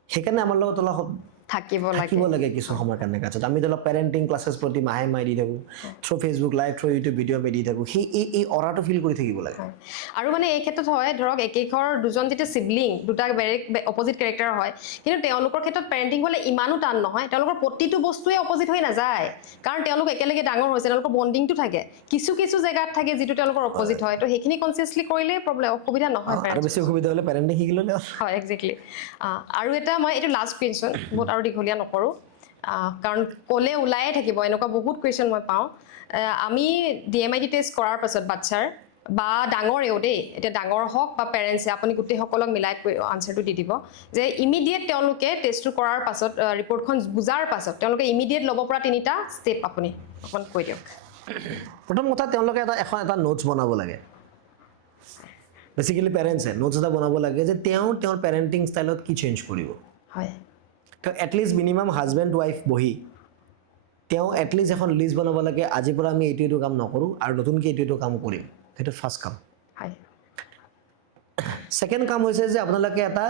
সেইকাৰণে আমাৰ লগত অলপ থাকিব থাকিব লাগে কিছু সময়ৰ কাৰণে কাছত আমি ধৰি লওক পেৰেণ্টিং ক্লাছেছ প্ৰতি মাহে দি থাকোঁ through Facebook live through YouTube video' আমি দি থাকোঁ সেই এই অৰাটো ফিল কৰি থাকিব লাগে আৰু মানে এই ক্ষেত্ৰত হয় ধৰক একেঘৰ দুজন যেতিয়া চিবলিং দুটা বেলেগ অপজিট কেৰেক্টাৰ হয় কিন্তু তেওঁলোকৰ ক্ষেত্ৰত পেৰেণ্টিং হ'লে ইমানো টান নহয় তেওঁলোকৰ প্ৰতিটো বস্তুৱে অপজিট হৈ নাযায় কাৰণ তেওঁলোক একেলগে ডাঙৰ হৈছে তেওঁলোকৰ বণ্ডিংটো থাকে কিছু জেগাত থাকে যিটো তেওঁলোকৰ অপজিট হয় তো সেইখিনি কনচিয়াছলি কৰিলে প্ৰব্লেম অসুবিধা নহয় আৰু বেছি অসুবিধা হ'লে পেৰেণ্টিং শিকি ল'লে হয় একজেক্টলি আৰু এটা মই এইটো লাষ্ট কুৱেশ্যন বহুত আৰু দীঘলীয়া নকৰোঁ কাৰণ ক'লে ওলায়ে থাকিব এনেকুৱা বহুত কুৱেশ্যন মই পাওঁ আমি DMIT টেষ্ট কৰাৰ পাছত বাচ্ছাৰ বা ডাঙৰেও দেই এতিয়া ডাঙৰ হওক বা পেৰেণ্টছে আপুনি গোটেইসকলক মিলাই আনচাৰটো দি দিব যে ইমিডিয়েট তেওঁলোকে টেষ্টটো কৰাৰ পাছত ৰিপৰ্টখন বুজাৰ পাছত তেওঁলোকে ইমিডিয়েট ল'ব পৰা 3টা ষ্টেপ আপুনি অকণ কৈ দিয়ক প্ৰথম কথা তেওঁলোকে এটা নোটছ বনাব লাগে বেচিকেলি পেৰেণ্টছে নোটছ এটা বনাব লাগে যে তেওঁৰ পেৰেণ্টিং ষ্টাইলত কি চেঞ্জ কৰিব হয় তেওঁ এটলিষ্ট মিনিমাম হাজবেণ্ড ৱাইফ বহি তেওঁ এটলিষ্ট এখন লিষ্ট বনাব লাগে আজিৰ পৰা আমি এইটো কাম নকৰোঁ আৰু নতুনকৈ এইটো কাম কৰিম সেইটো ফাৰ্ষ্ট কাম হয় ছেকেণ্ড কাম হৈছে যে আপোনালোকে এটা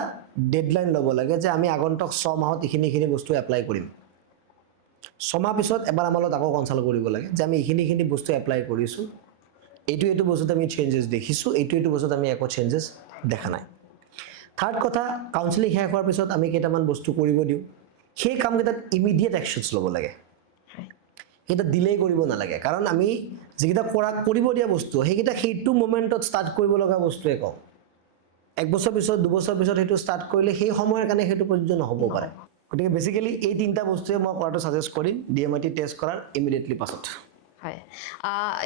ডেডলাইন ল'ব লাগে যে আমি আগন্তুক 6 মাহত এইখিনি বস্তু এপ্লাই কৰিম 6 মাহ পিছত এবাৰ আমাৰ লগত আকৌ কনচাল্ট কৰিব লাগে যে আমি এইখিনি বস্তু এপ্লাই কৰিছোঁ এইটো বস্তুত আমি চেঞ্জেছ দেখিছোঁ এইটো বস্তুত আমি একো চেঞ্জেছ দেখা নাই থাৰ্ড কথা কাউন্সিলিং শেষ হোৱাৰ পিছত আমি কেইটামান বস্তু কৰিব দিওঁ সেই কামকেইটাত ইমিডিয়েট একশ্যনছ ল'ব লাগে সেইটা ডিলে কৰিব নালাগে কাৰণ আমি যিকেইটা কৰিব দিয়া বস্তু সেইকেইটা সেইটো মোমেণ্টত ষ্টাৰ্ট কৰিব লগা বস্তুৱে কওঁ 1 বছৰ পিছত 2 বছৰ পিছত সেইটো ষ্টাৰ্ট কৰিলে সেই সময়ৰ কাৰণে সেইটো প্ৰযোজ্য নহ'ব পাৰে গতিকে বেচিকেলি এই 3টা বস্তুৱে মই কৰাটো ছাজেষ্ট কৰিম DMIT টেষ্ট কৰাৰ ইমিডিয়েটলি পাছত হয়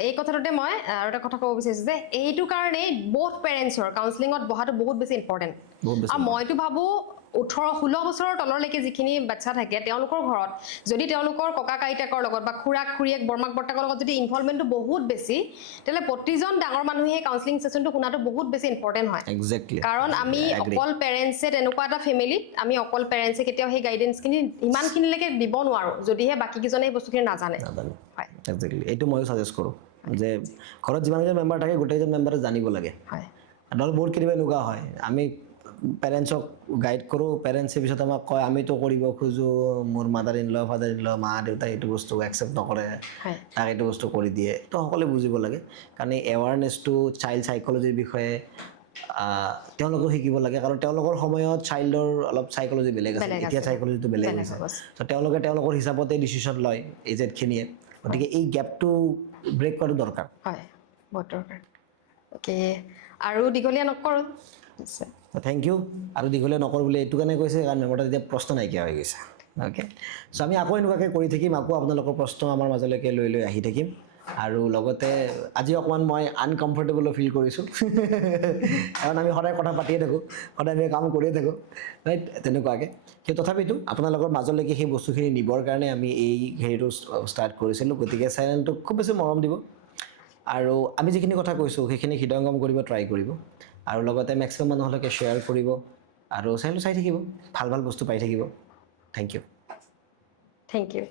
এই কথাটোতে মই আৰু এটা কথা ক'ব বিচাৰিছোঁ যে এইটো কাৰণেই বহুত পেৰেণ্টছৰ কাউন্সিলিঙত বহাটো বহুত বেছি ইম্পৰ্টেণ্ট আৰু মইতো ভাবোঁ 18-16 বছৰৰ তললৈকে যিখিনি বাচ্চা থাকে তেওঁলোকৰ ঘৰত যদি তেওঁলোকৰ ককা আইতাকৰ লগত বা খুৰাক খুৰীয়েক বৰমাক বৰ্তাকৰ লগত যদি ইনভলভমেণ্টটো বহুত বেছি তেতিয়াহ'লে প্ৰতিজন ডাঙৰ মানুহে কাউন্সিলিং ছেশ্যনটো শুনাটো বহুত বেছি ইম্পৰ্টেণ্ট হয় কাৰণ আমি অকল পেৰেণ্টছে তেনেকুৱা এটা ফেমিলিত আমি অকল পেৰেণ্টছে কেতিয়াও সেই গাইডেঞ্চখিনি ইমানখিনিলৈকে দিব নোৱাৰোঁ যদিহে বাকীকেইজনে সেই বস্তুখিনি নাজানে হয় একজেক্টলি এইটো ময়ো ছাজেষ্ট কৰোঁ যে ঘৰত যিমানকেইজন মেম্বাৰ থাকে গোটেইজন মেম্বাৰে জানিব লাগে হয় আৰু বহুত কেতিয়াবা এনেকুৱা হয় আমি পেৰেণ্টছক গাইড কৰোঁ পেৰেণ্টছে পিছত আমাক কয় আমিতো কৰিব খোজোঁ মোৰ mother in law father in law মা দেউতাই এইটো বস্তু একচেপ্ট নকৰে তাক এইটো বস্তু কৰি দিয়ে তো সকলোৱে বুজিব লাগে কাৰণ এই এৱাৰনেছটো চাইল্ড চাইক'লজিৰ বিষয়ে তেওঁলোকেও শিকিব লাগে কাৰণ তেওঁলোকৰ সময়ত চাইল্ডৰ অলপ চাইক'লজি বেলেগ আছে এতিয়া চাইক'লজিটো বেলেগ হৈছে তো তেওঁলোকে তেওঁলোকৰ হিচাপতে ডিচিশ্যন লয় এজেডখিনিয়ে গতিকে এই গেপটো ব্ৰেক কৰাটো দৰকাৰ হয় বহুত দৰকাৰ অ'কে আৰু দীঘলীয়া নকৰোঁ থেংক ইউ আৰু দীঘলীয়া নকৰোঁ বুলি এইটো কাৰণে কৈছে কাৰণ মেমৰ তাত এতিয়া প্ৰশ্ন নাইকিয়া হৈ গৈছে অ'কে চ' আমি আকৌ এনেকুৱাকৈ কৰি থাকিম আকৌ আপোনালোকৰ প্ৰশ্ন আমাৰ মাজলৈকে লৈ লৈ আহি থাকিম আৰু লগতে আজি অকণমান মই আনকমফৰ্টেবলো ফিল কৰিছোঁ কাৰণ আমি সদায় কথা পাতিয়ে থাকোঁ সদায় আমি কাম কৰিয়ে থাকোঁ ৰাইট তেনেকুৱাকৈ কিন্তু তথাপিতো আপোনালোকৰ মাজলৈকে সেই বস্তুখিনি নিবৰ কাৰণে আমি এই হেৰিটো ষ্টাৰ্ট কৰিছিলোঁ গতিকে চেনেলটোক খুব বেছি মৰম দিব আৰু আমি যিখিনি কথা কৈছোঁ সেইখিনি হৃদয়ংগম কৰিব ট্ৰাই কৰিব আৰু লগতে মেক্সিমাম মানুহলৈকে শ্বেয়াৰ কৰিব আৰু চেনেলটো চাই থাকিব ভাল ভাল বস্তু পাই থাকিব থেংক ইউ থেংক ইউ